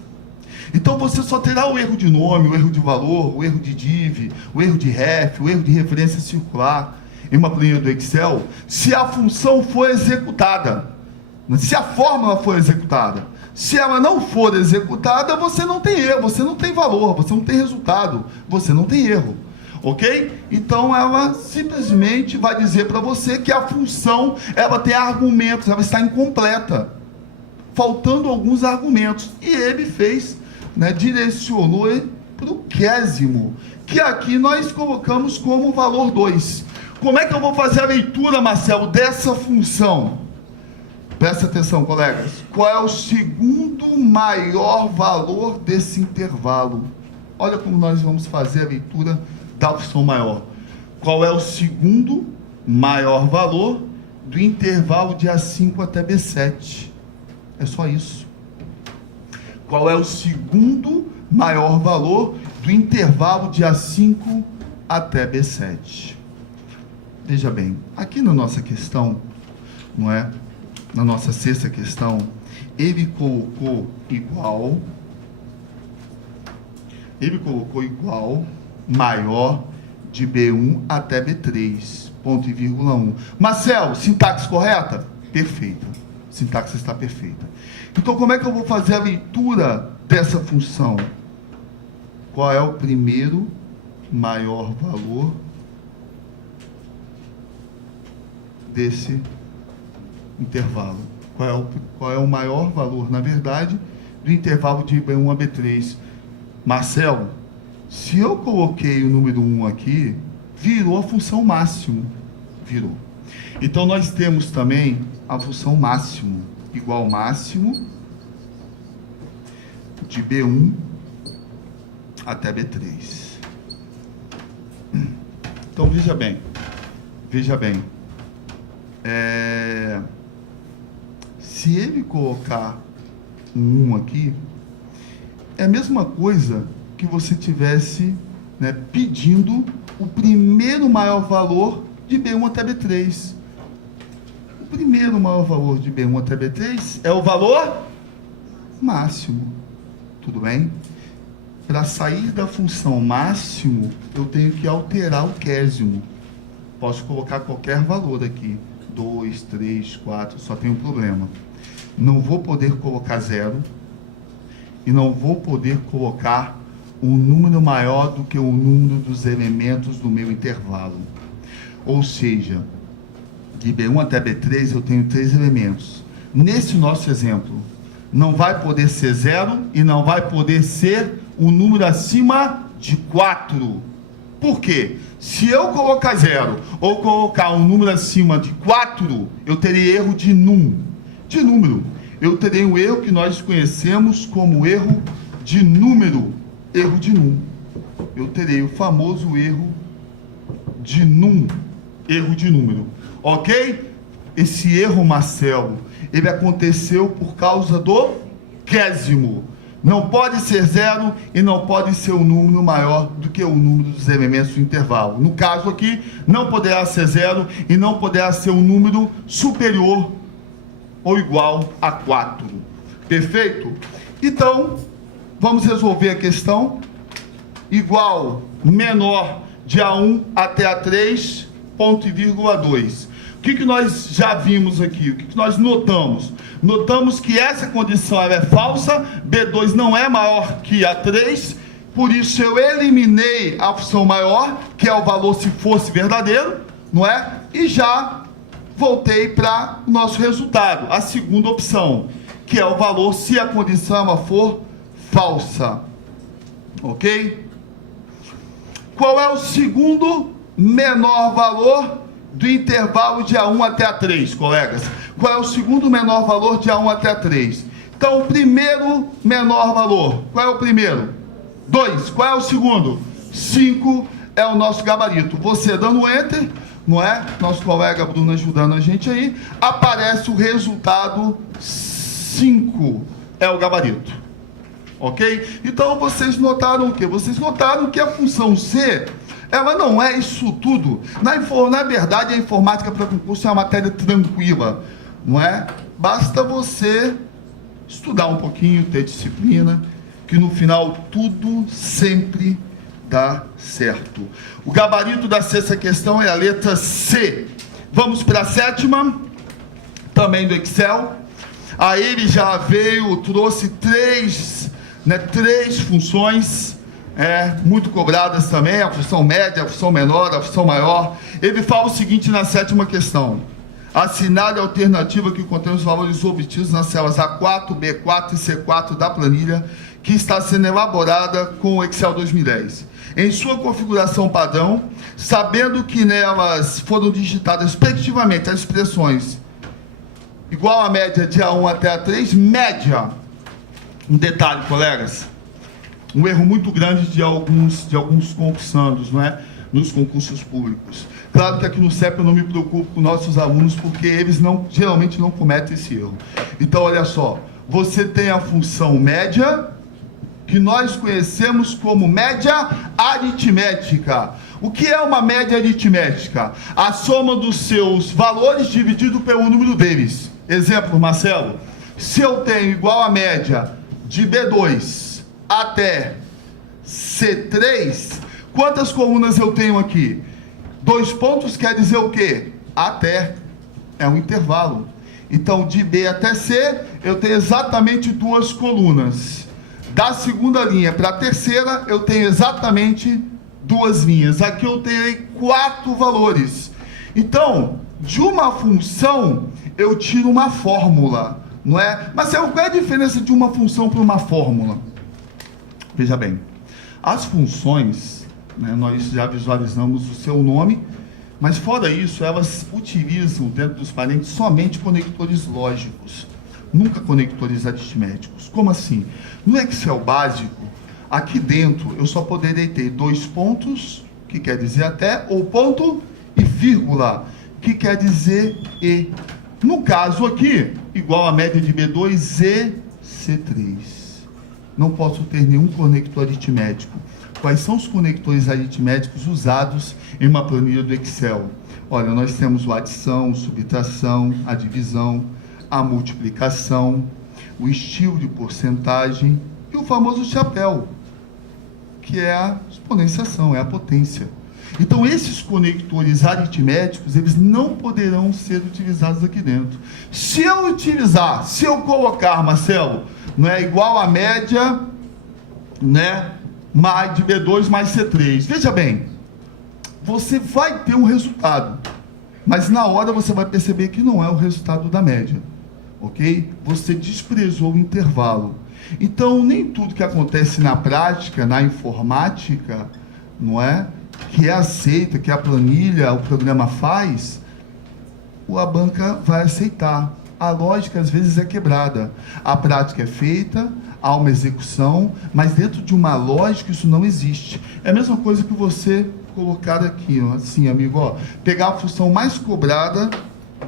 Então você só terá o erro de nome, o erro de valor, o erro de div, o erro de ref, o erro de referência circular em uma planilha do Excel, se a função for executada, se a fórmula for executada. Se ela não for executada, você não tem erro, você não tem valor, você não tem resultado, você não tem erro, ok? Então ela simplesmente vai dizer para você que a função, ela tem argumentos, ela está incompleta, faltando alguns argumentos, e ele fez, né, direcionou para o quésimo, que aqui nós colocamos como valor 2. Como é que eu vou fazer a leitura, Marcelo, dessa função? Presta atenção, colegas. Qual é o segundo maior valor desse intervalo? Olha como nós vamos fazer a leitura da função maior. Qual é o segundo maior valor do intervalo de A5 até B7? É só isso. Qual é o segundo maior valor do intervalo de A5 até B7? Veja bem, aqui na nossa questão, não é? Na nossa sexta questão, ele colocou igual maior de B1 até B3, ponto e vírgula 1. Marcelo, sintaxe correta? Perfeita. Sintaxe está perfeita. Então, como é que eu vou fazer a leitura dessa função? Qual é o primeiro maior valor desse intervalo? Qual é o maior valor, na verdade, do intervalo de B1 a B3? Marcelo, se eu coloquei o número 1 aqui, virou a função máximo. Virou. Então, nós temos também a função máximo, igual máximo de B1 até B3. Então, veja bem. Se ele colocar um 1 aqui, é a mesma coisa que você tivesse, né, pedindo o primeiro maior valor de B1 até B3. O primeiro maior valor de B1 até B3 é o valor máximo. Tudo bem? Para sair da função máximo, eu tenho que alterar o quésimo. Posso colocar qualquer valor aqui. 2, 3, 4, só tem um problema. Não vou poder colocar 0 e não vou poder colocar um número maior do que o número dos elementos do meu intervalo. Ou seja, de B1 até B3 eu tenho 3 elementos. Nesse nosso exemplo, não vai poder ser 0 e não vai poder ser um número acima de 4. Por quê? Se eu colocar 0 ou colocar um número acima de 4, eu terei erro de número. Eu terei um erro que nós conhecemos como erro de número. Erro de num. Eu terei o famoso erro de num. Erro de número. Ok? Esse erro, Marcelo, ele aconteceu por causa do quésimo. Não pode ser 0 e não pode ser um número maior do que o número dos elementos do intervalo. No caso aqui, não poderá ser 0 e não poderá ser um número superior ou igual a 4. Perfeito? Então, vamos resolver a questão. Igual, menor de A1 até A3, ponto e vírgula 2. O que nós já vimos aqui? O que nós notamos? Notamos que essa condição ela é falsa, B2 não é maior que A3, por isso eu eliminei a função maior, que é o valor se fosse verdadeiro, não é? E já voltei para o nosso resultado, a segunda opção, que é o valor se a condição ela for falsa. Ok? Qual é o segundo menor valor do intervalo de A1 até A3, colegas? Qual é o segundo menor valor de A1 até A3? Então, o primeiro menor valor, qual é o primeiro? 2. Qual é o segundo? 5 é o nosso gabarito. Você dando Enter, não é? Nosso colega Bruno ajudando a gente aí, aparece o resultado 5, é o gabarito. Ok? Então, vocês notaram o quê? Vocês notaram que a função C, ela não é isso tudo. Na verdade, a informática para concurso é uma matéria tranquila, não é? Basta você estudar um pouquinho, ter disciplina, que no final tudo sempre dá certo. O gabarito da sexta questão é a letra C. Vamos para a sétima, também do Excel. Aí ele já veio, trouxe três funções, muito cobradas também, a função média, a função menor, a função maior. Ele fala o seguinte na sétima questão: assinale a alternativa que contém os valores obtidos nas células A4, B4 e C4 da planilha que está sendo elaborada com o Excel 2010. Em sua configuração padrão, sabendo que nelas foram digitadas respectivamente as expressões igual a média de A1 até A3, média. Um detalhe, colegas, um erro muito grande de alguns concursandos, não é? Nos concursos públicos. Claro que aqui no CEP eu não me preocupo com nossos alunos, porque eles geralmente não cometem esse erro. Então, olha só, você tem a função média, que nós conhecemos como média aritmética. O que é uma média aritmética? A soma dos seus valores dividido pelo número deles. Exemplo, Marcelo, se eu tenho igual a média de B2 até C3, quantas colunas eu tenho aqui? 2 pontos quer dizer o quê? Até. É um intervalo. Então, de B até C, eu tenho exatamente 2 colunas. Da segunda linha para a terceira, eu tenho exatamente 2 linhas. Aqui eu tenho 4 valores. Então, de uma função, eu tiro uma fórmula, não é? Mas qual é a diferença de uma função para uma fórmula? Veja bem, as funções, né, nós já visualizamos o seu nome, mas fora isso, elas utilizam dentro dos parênteses somente conectores lógicos, nunca conectores aritméticos. Como assim? No Excel básico, aqui dentro, eu só poderei ter 2 pontos, que quer dizer até, ou ponto e vírgula, que quer dizer e. No caso aqui, igual a média de B2 e C3. Não posso ter nenhum conector aritmético. Quais são os conectores aritméticos usados em uma planilha do Excel? Olha, nós temos a adição, subtração, a divisão, a multiplicação, o estilo de porcentagem e o famoso chapéu, que é a exponenciação, é a potência. Então, esses conectores aritméticos, eles não poderão ser utilizados aqui dentro. Se eu colocar, Marcelo, não é igual a média, né, mais de B2 mais C3. Veja bem, você vai ter um resultado, mas na hora você vai perceber que não é o resultado da média, ok? Você desprezou o intervalo. Então, nem tudo que acontece na prática, na informática, não é? que é aceita, que a planilha, o programa faz, a banca vai aceitar. A lógica, às vezes, é quebrada. A prática é feita, há uma execução, mas dentro de uma lógica isso não existe. É a mesma coisa que você colocar aqui, ó, assim, amigo, ó, pegar a função mais cobrada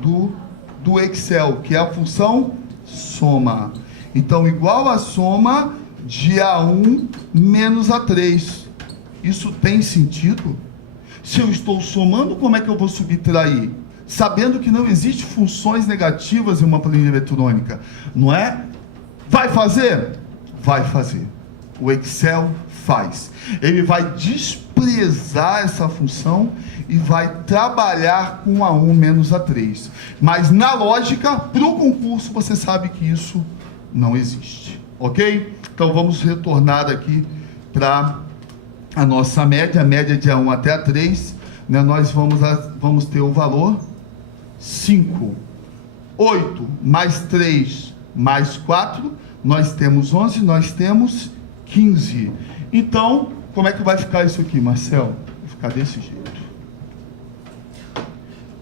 do Excel, que é a função soma. Então, igual a soma de A1 menos A3. Isso tem sentido? Se eu estou somando, como é que eu vou subtrair? Sabendo que não existe funções negativas em uma planilha eletrônica, não é? Vai fazer? Vai fazer. O Excel faz. Ele vai desprezar essa função e vai trabalhar com A1 menos A3. Mas na lógica, para o concurso, você sabe que isso não existe. Ok? Então vamos retornar aqui para a nossa média, a média de A1 até A3. Né? Nós vamos ter o valor 5. 8 mais 3 mais 4, nós temos 11, nós temos 15. Então, como é que vai ficar isso aqui, Marcel? Vai ficar desse jeito.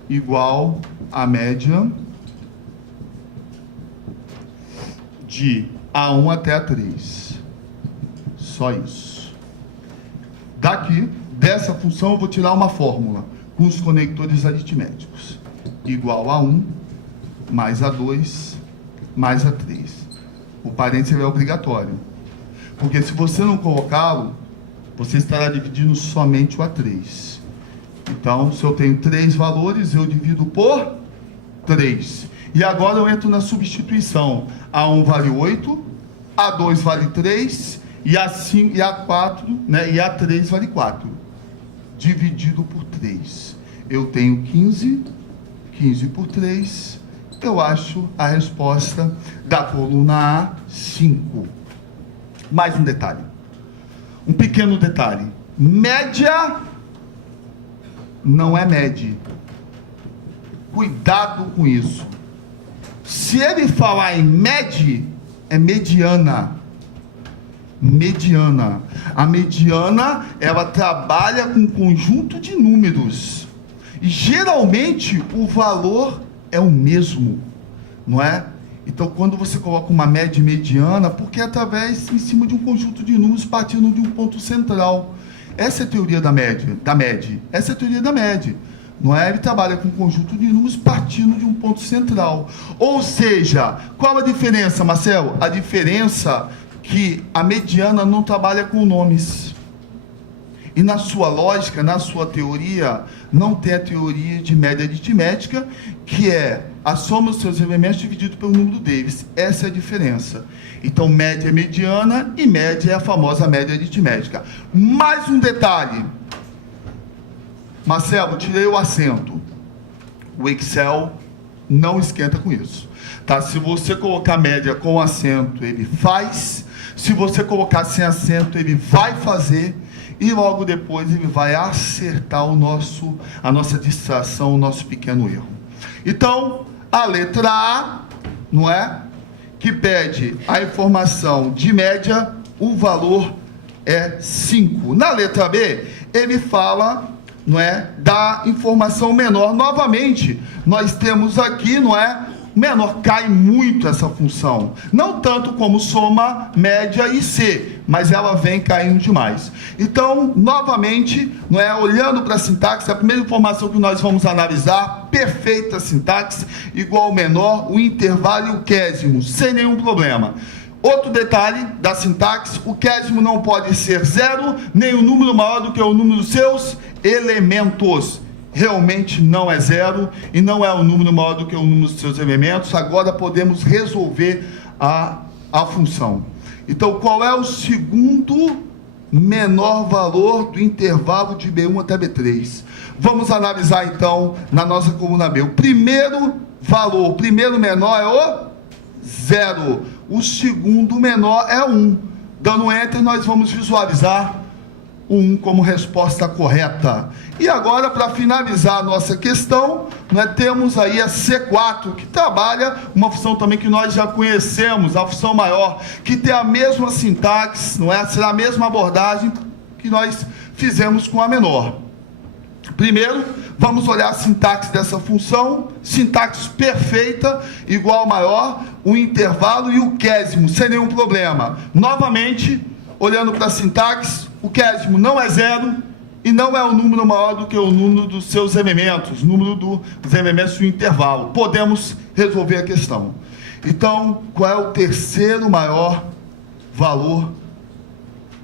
Igual a média de A1 até A3. Só isso. Daqui, dessa função, eu vou tirar uma fórmula com os conectores aritméticos. Igual a 1 mais A2 mais A3. O parênteses é obrigatório. Porque se você não colocá-lo, você estará dividindo somente o A3. Então, se eu tenho 3 valores, eu divido por 3. E agora eu entro na substituição. A1 vale 8, A2 vale 3, e A5, e A4, né, e A3 vale 4. Dividido por 3. Eu tenho 15, 15 por 3, eu acho a resposta da coluna A, 5. Mais um detalhe. Um pequeno detalhe. Média não é média. Cuidado com isso. Se ele falar em média, é mediana. Mediana. A mediana, ela trabalha com um conjunto de números. E geralmente o valor é o mesmo, não é? Então, quando você coloca uma média mediana, porque é através, em cima de um conjunto de números, partindo de um ponto central. Essa é a teoria da média. Essa é a teoria da média. Não é? Ele trabalha com um conjunto de números partindo de um ponto central. Ou seja, qual a diferença, Marcelo? A diferença que a mediana não trabalha com nomes. E na sua lógica, na sua teoria, não tem a teoria de média aritmética, que é a soma dos seus elementos dividido pelo número deles. Essa é a diferença. Então, média é mediana e média é a famosa média aritmética. Mais um detalhe. Marcelo, tirei o acento. O Excel não esquenta com isso. Tá? Se você colocar média com acento, ele faz. Se você colocar sem acento, ele vai fazer. E logo depois ele vai acertar a nossa distração, o nosso pequeno erro. Então, a letra A, não é? Que pede a informação de média, o valor é 5. Na letra B, ele fala, não é, da informação menor. Novamente, nós temos aqui, não é? Menor, cai muito essa função. Não tanto como soma, média e C, mas ela vem caindo demais. Então, novamente, não é, olhando para a sintaxe, a primeira informação que nós vamos analisar, perfeita sintaxe, igual menor, o intervalo e o quésimo, sem nenhum problema. Outro detalhe da sintaxe, o quésimo não pode ser 0, nem um número maior do que o número dos seus elementos. Realmente não é 0 e não é um número maior do que o número dos seus elementos. Agora podemos resolver a função. Então, qual é o segundo menor valor do intervalo de B1 até B3? Vamos analisar, então, na nossa coluna B. O primeiro valor, o primeiro menor é o 0. O segundo menor é 1. Dando Enter, nós vamos visualizar 1 como resposta correta. E agora, para finalizar a nossa questão, nós temos aí a C4, que trabalha uma função também que nós já conhecemos, a função maior, que tem a mesma sintaxe, não é? Será a mesma abordagem que nós fizemos com a menor. Primeiro, vamos olhar a sintaxe dessa função, sintaxe perfeita, igual ao maior, o intervalo e o quésimo, sem nenhum problema. Novamente, olhando para a sintaxe, o quésimo não é zero e não é um número maior do que o número dos seus elementos, número dos elementos do intervalo. Podemos resolver a questão. Então, qual é o terceiro maior valor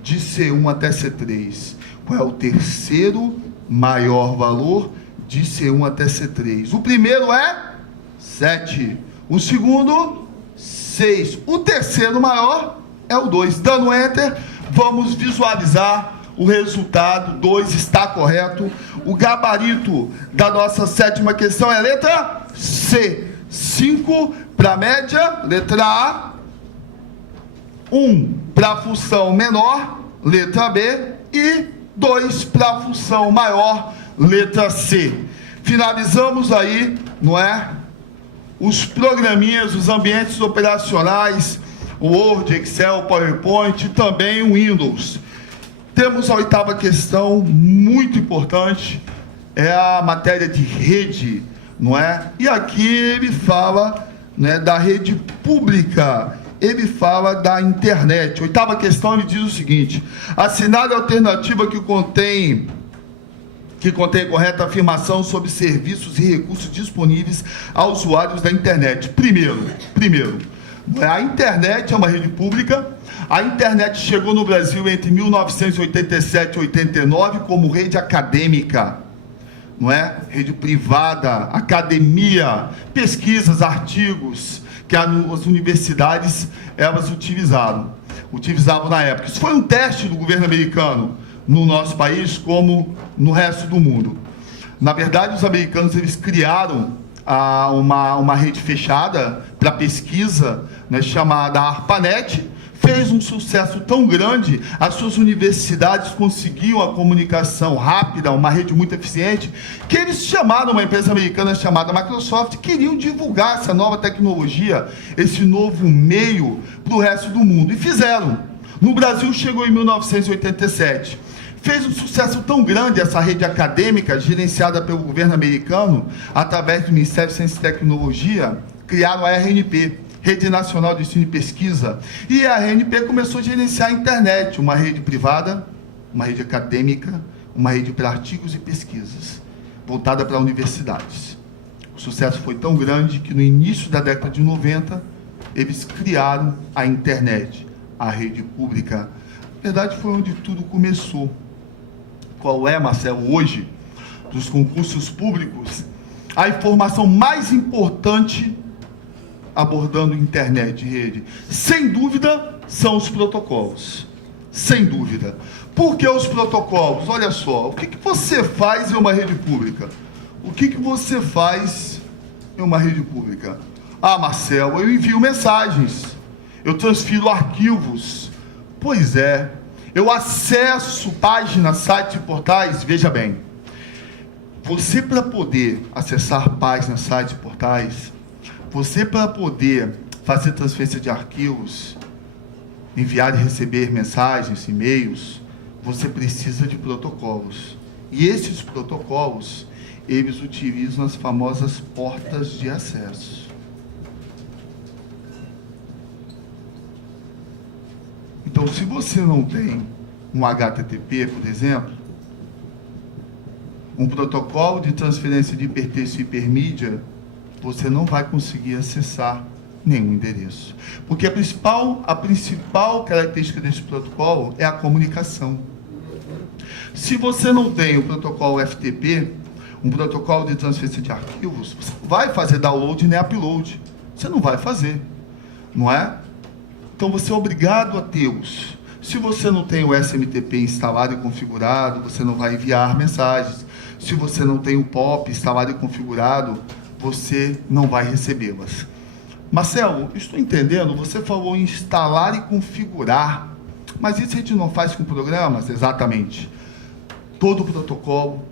de C1 até C3? Qual é o terceiro maior valor de C1 até C3? O primeiro é 7. O segundo, 6. O terceiro maior é o 2. Dando Enter, vamos visualizar o resultado. 2 está correto. O gabarito da nossa sétima questão é a letra C. 5 para a média, letra A. 1 para a função menor, letra B. E 2 para a função maior, letra C. Finalizamos aí, não é? Os programinhas, os ambientes operacionais, o Word, Excel, PowerPoint e também o Windows. Temos a oitava questão, muito importante, é a matéria de rede, não é? E aqui ele fala, né, da rede pública. Ele fala da internet. Oitava questão, ele diz o seguinte: assinale a alternativa que contém correta afirmação sobre serviços e recursos disponíveis a usuários da internet. Primeiro, a internet é uma rede pública. A internet chegou no Brasil entre 1987 e 89 como rede acadêmica, não é? Rede privada, academia, pesquisas, artigos que as universidades elas utilizavam na época. Isso foi um teste do governo americano no nosso país, como no resto do mundo. Na verdade, os americanos eles criaram uma rede fechada para pesquisa, né, chamada ARPANET. Fez um sucesso tão grande, as suas universidades conseguiam a comunicação rápida, uma rede muito eficiente, que eles chamaram uma empresa americana chamada Microsoft, queriam divulgar essa nova tecnologia, esse novo meio para o resto do mundo, e fizeram. No Brasil chegou em 1987. Fez um sucesso tão grande essa rede acadêmica, gerenciada pelo governo americano, através do Ministério de Ciência e Tecnologia, criaram a RNP, Rede Nacional de Ensino e Pesquisa, e a RNP começou a gerenciar a internet, uma rede privada, uma rede acadêmica, uma rede para artigos e pesquisas, voltada para universidades. O sucesso foi tão grande que no início da década de 90, eles criaram a internet, a rede pública. Na verdade, foi onde tudo começou. Qual é, Marcelo, hoje, dos concursos públicos, a informação mais importante abordando internet e rede? Sem dúvida, são os protocolos. Sem dúvida. Por que os protocolos? Olha só, o que você faz em uma rede pública? O que você faz em uma rede pública? Ah, Marcelo, eu envio mensagens, eu transfiro arquivos. Pois é, eu acesso páginas, sites e portais. Veja bem, você, para poder acessar páginas, sites e portais, você, para poder fazer transferência de arquivos, enviar e receber mensagens, e-mails, você precisa de protocolos. E esses protocolos, eles utilizam as famosas portas de acesso. Então, se você não tem um HTTP, por exemplo, um protocolo de transferência de hipertexto e hipermídia, você não vai conseguir acessar nenhum endereço. Porque a principal característica desse protocolo é a comunicação. Se você não tem o protocolo FTP, um protocolo de transferência de arquivos, você não vai fazer download nem upload. Você não vai fazer, não é? Então você é obrigado a tê-los. Se você não tem o SMTP instalado e configurado, você não vai enviar mensagens. Se você não tem o POP instalado e configurado, você não vai recebê-las. Marcelo, estou entendendo, você falou em instalar e configurar, mas isso a gente não faz com programas? Exatamente. Todo protocolo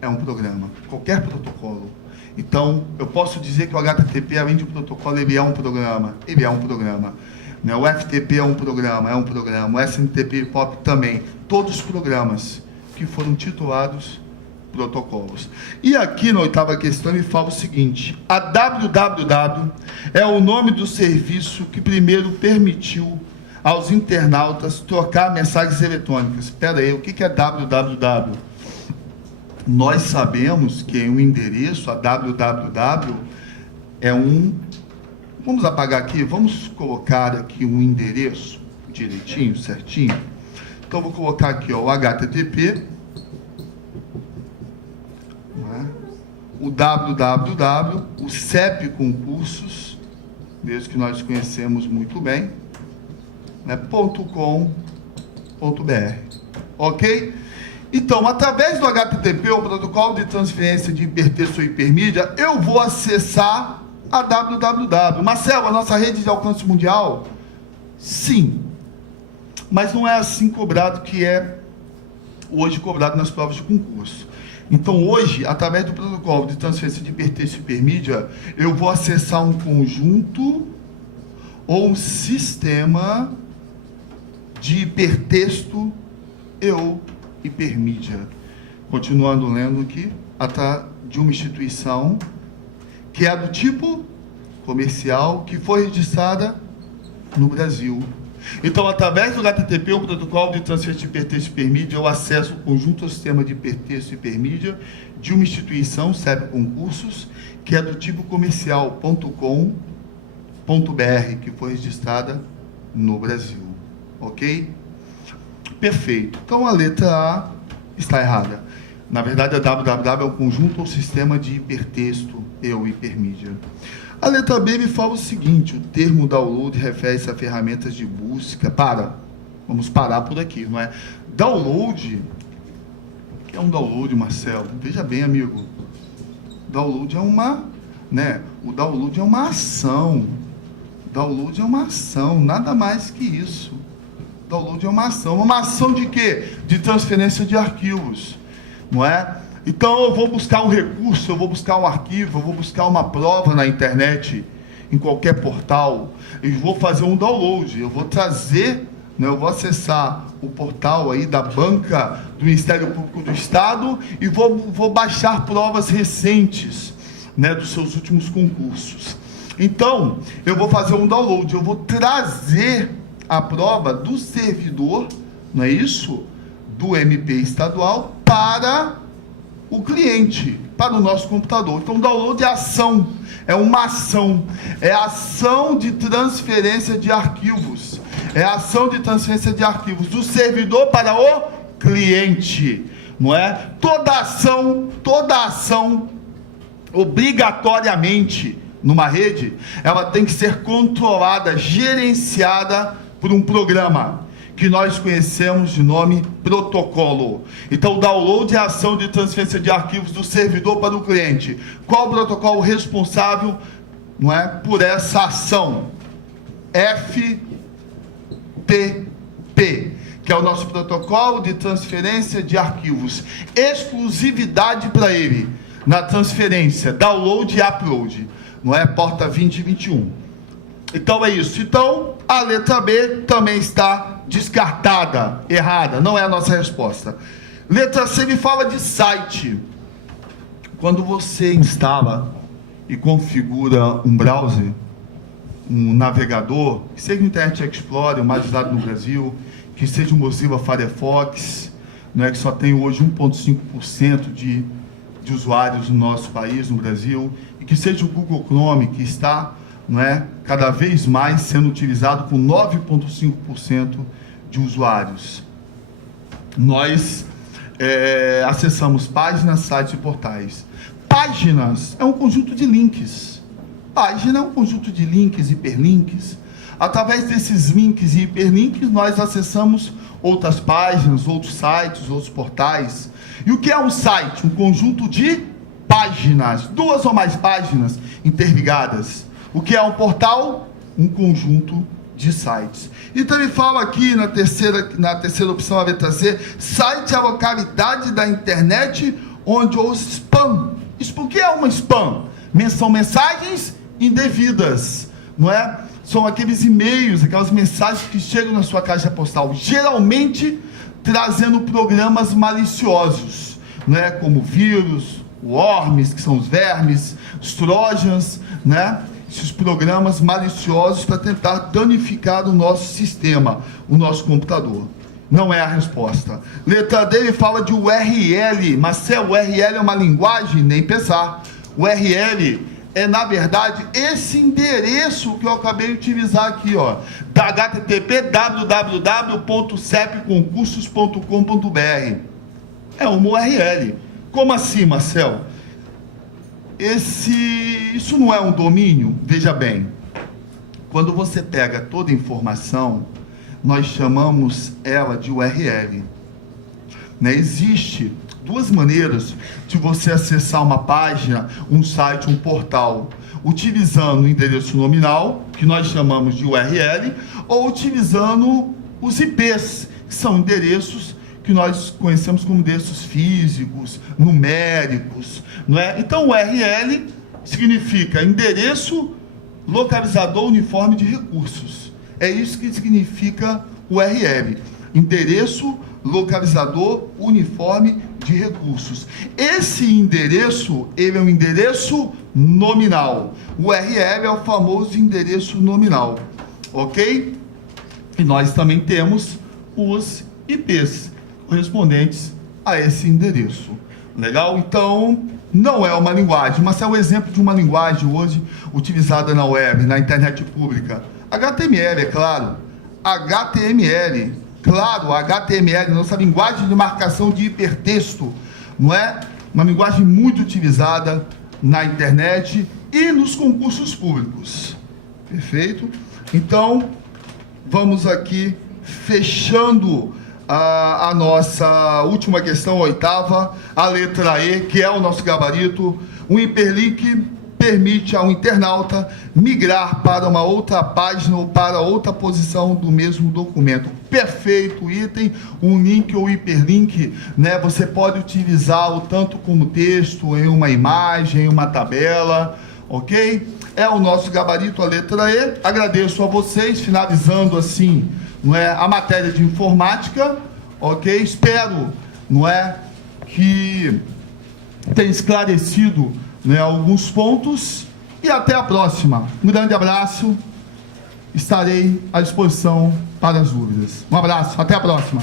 é um programa, qualquer protocolo. Então, eu posso dizer que o HTTP, além de protocolo, ele é um programa. Ele é um programa. Né? O FTP é um programa, o SMTP e o POP também. Todos os programas. que foram titulados protocolos. E aqui na oitava questão ele fala o seguinte: a www é o nome do serviço que primeiro permitiu aos internautas trocar mensagens eletrônicas. Espera aí, o que é www? Nós sabemos que um endereço, a www, é um... Vamos apagar aqui, vamos colocar aqui um endereço direitinho, certinho. Então, vou colocar aqui, ó, o HTTP, o www, o CEP concursos, desde que nós conhecemos muito bem, né, .com.br, ok? Então, através do HTTP, o protocolo de transferência de hipertexto ou hipermídia, eu vou acessar a www. Marcelo, a nossa rede de alcance mundial? Sim, mas não é assim cobrado que é hoje cobrado nas provas de concurso. Então, hoje, através do protocolo de transferência de hipertexto e hipermídia, eu vou acessar um conjunto ou um sistema de hipertexto ou hipermídia. Continuando lendo aqui, atrás de uma instituição que é do tipo comercial, que foi registrada no Brasil. Então, através do HTTP, o protocolo de transferência de hipertexto e hipermídia, eu acesso o conjunto ao sistema de hipertexto e hipermídia de uma instituição, CEP Concursos, que é do tipo comercial .com.br, que foi registrada no Brasil. Ok? Perfeito. Então, a letra A está errada. Na verdade, a www é um conjunto ou sistema de hipertexto ou hipermídia. A letra B me fala o seguinte: o termo download refere-se a ferramentas de busca. Vamos parar por aqui, não é? Download, o que é um download, Marcelo? Veja bem, amigo. Download é uma, né? O download é uma ação. Download é uma ação, nada mais que isso. Download é uma ação de quê? De transferência de arquivos, não é? Então, eu vou buscar um recurso, eu vou buscar um arquivo, eu vou buscar uma prova na internet, em qualquer portal, e vou fazer um download, eu vou trazer, né, eu vou acessar o portal aí da banca do Ministério Público do Estado e vou baixar provas recentes, né, dos seus últimos concursos. Então, eu vou fazer um download, eu vou trazer a prova do servidor, não é isso? Do MP estadual para o cliente, para o nosso computador. Então, download é ação, é uma ação, é ação de transferência de arquivos, é ação de transferência de arquivos do servidor para o cliente, não é? Toda ação, obrigatoriamente, numa rede, ela tem que ser controlada, gerenciada por um programa que nós conhecemos de nome protocolo. Então, o download é a ação de transferência de arquivos do servidor para o cliente. Qual o protocolo responsável, não é, por essa ação? FTP, que é o nosso protocolo de transferência de arquivos. Exclusividade para ele na transferência, download e upload, não é? Porta 2021. Então é isso. Então, a letra B também está descartada, errada, não é a nossa resposta. Letra C me fala de site. Quando você instala e configura um browser, um navegador, que seja o Internet Explorer, o mais usado no Brasil, que seja o Mozilla Firefox, não é, que só tem hoje 1,5% de usuários no nosso país, no Brasil, e que seja o Google Chrome, que está, não é, cada vez mais sendo utilizado por 9,5% de usuários. Nós acessamos páginas, sites e portais. Páginas é um conjunto de links. Página é um conjunto de links, hiperlinks. Através desses links e hiperlinks, nós acessamos outras páginas, outros sites, outros portais. E o que é um site? Um conjunto de páginas, duas ou mais páginas interligadas. O que é um portal? Um conjunto de sites. Então ele fala aqui na terceira opção, a letra C, site é a localidade da internet onde o spam. O que é uma spam? São mensagens indevidas, não é? São aqueles e-mails, aquelas mensagens que chegam na sua caixa postal, geralmente trazendo programas maliciosos, né, como vírus, worms, que são os vermes, os trojans, né, esses programas maliciosos para tentar danificar o nosso sistema, o nosso computador. Não é a resposta. Letra D, ele fala de URL, mas se a URL é uma linguagem, nem pensar. URL é, na verdade, esse endereço que eu acabei de utilizar aqui, ó, da http www.cepconcursos.com.br. É uma URL. Como assim, Marcel? Isso não é um domínio? Veja bem, quando você pega toda a informação, nós chamamos ela de URL. Né? Existe duas maneiras de você acessar uma página, um site, um portal, utilizando o endereço nominal, que nós chamamos de URL, ou utilizando os IPs, que são endereços que nós conhecemos como endereços físicos, numéricos, não é? Então, URL significa endereço localizador uniforme de recursos. É isso que significa URL, endereço localizador uniforme de recursos. Esse endereço, ele é um endereço nominal. O URL é o famoso endereço nominal, ok? E nós também temos os IPs correspondentes a esse endereço. Legal? Então, não é uma linguagem, mas é um exemplo de uma linguagem hoje utilizada na web, na internet pública. HTML, é claro. HTML, claro, HTML, nossa linguagem de marcação de hipertexto, não é? Uma linguagem muito utilizada na internet e nos concursos públicos. Perfeito? Então, vamos aqui fechando a nossa última questão, a oitava, a letra E, que é o nosso gabarito. Um hiperlink permite ao internauta migrar para uma outra página ou para outra posição do mesmo documento. Perfeito item, um link ou hiperlink, né? Você pode utilizá-lo tanto como texto, em uma imagem, em uma tabela, ok? É o nosso gabarito, a letra E. Agradeço a vocês, finalizando assim, não é, a matéria de informática, ok? Espero, não é, que tenha esclarecido, né, alguns pontos, e até a próxima. Um grande abraço, estarei à disposição para as dúvidas. Um abraço, até a próxima.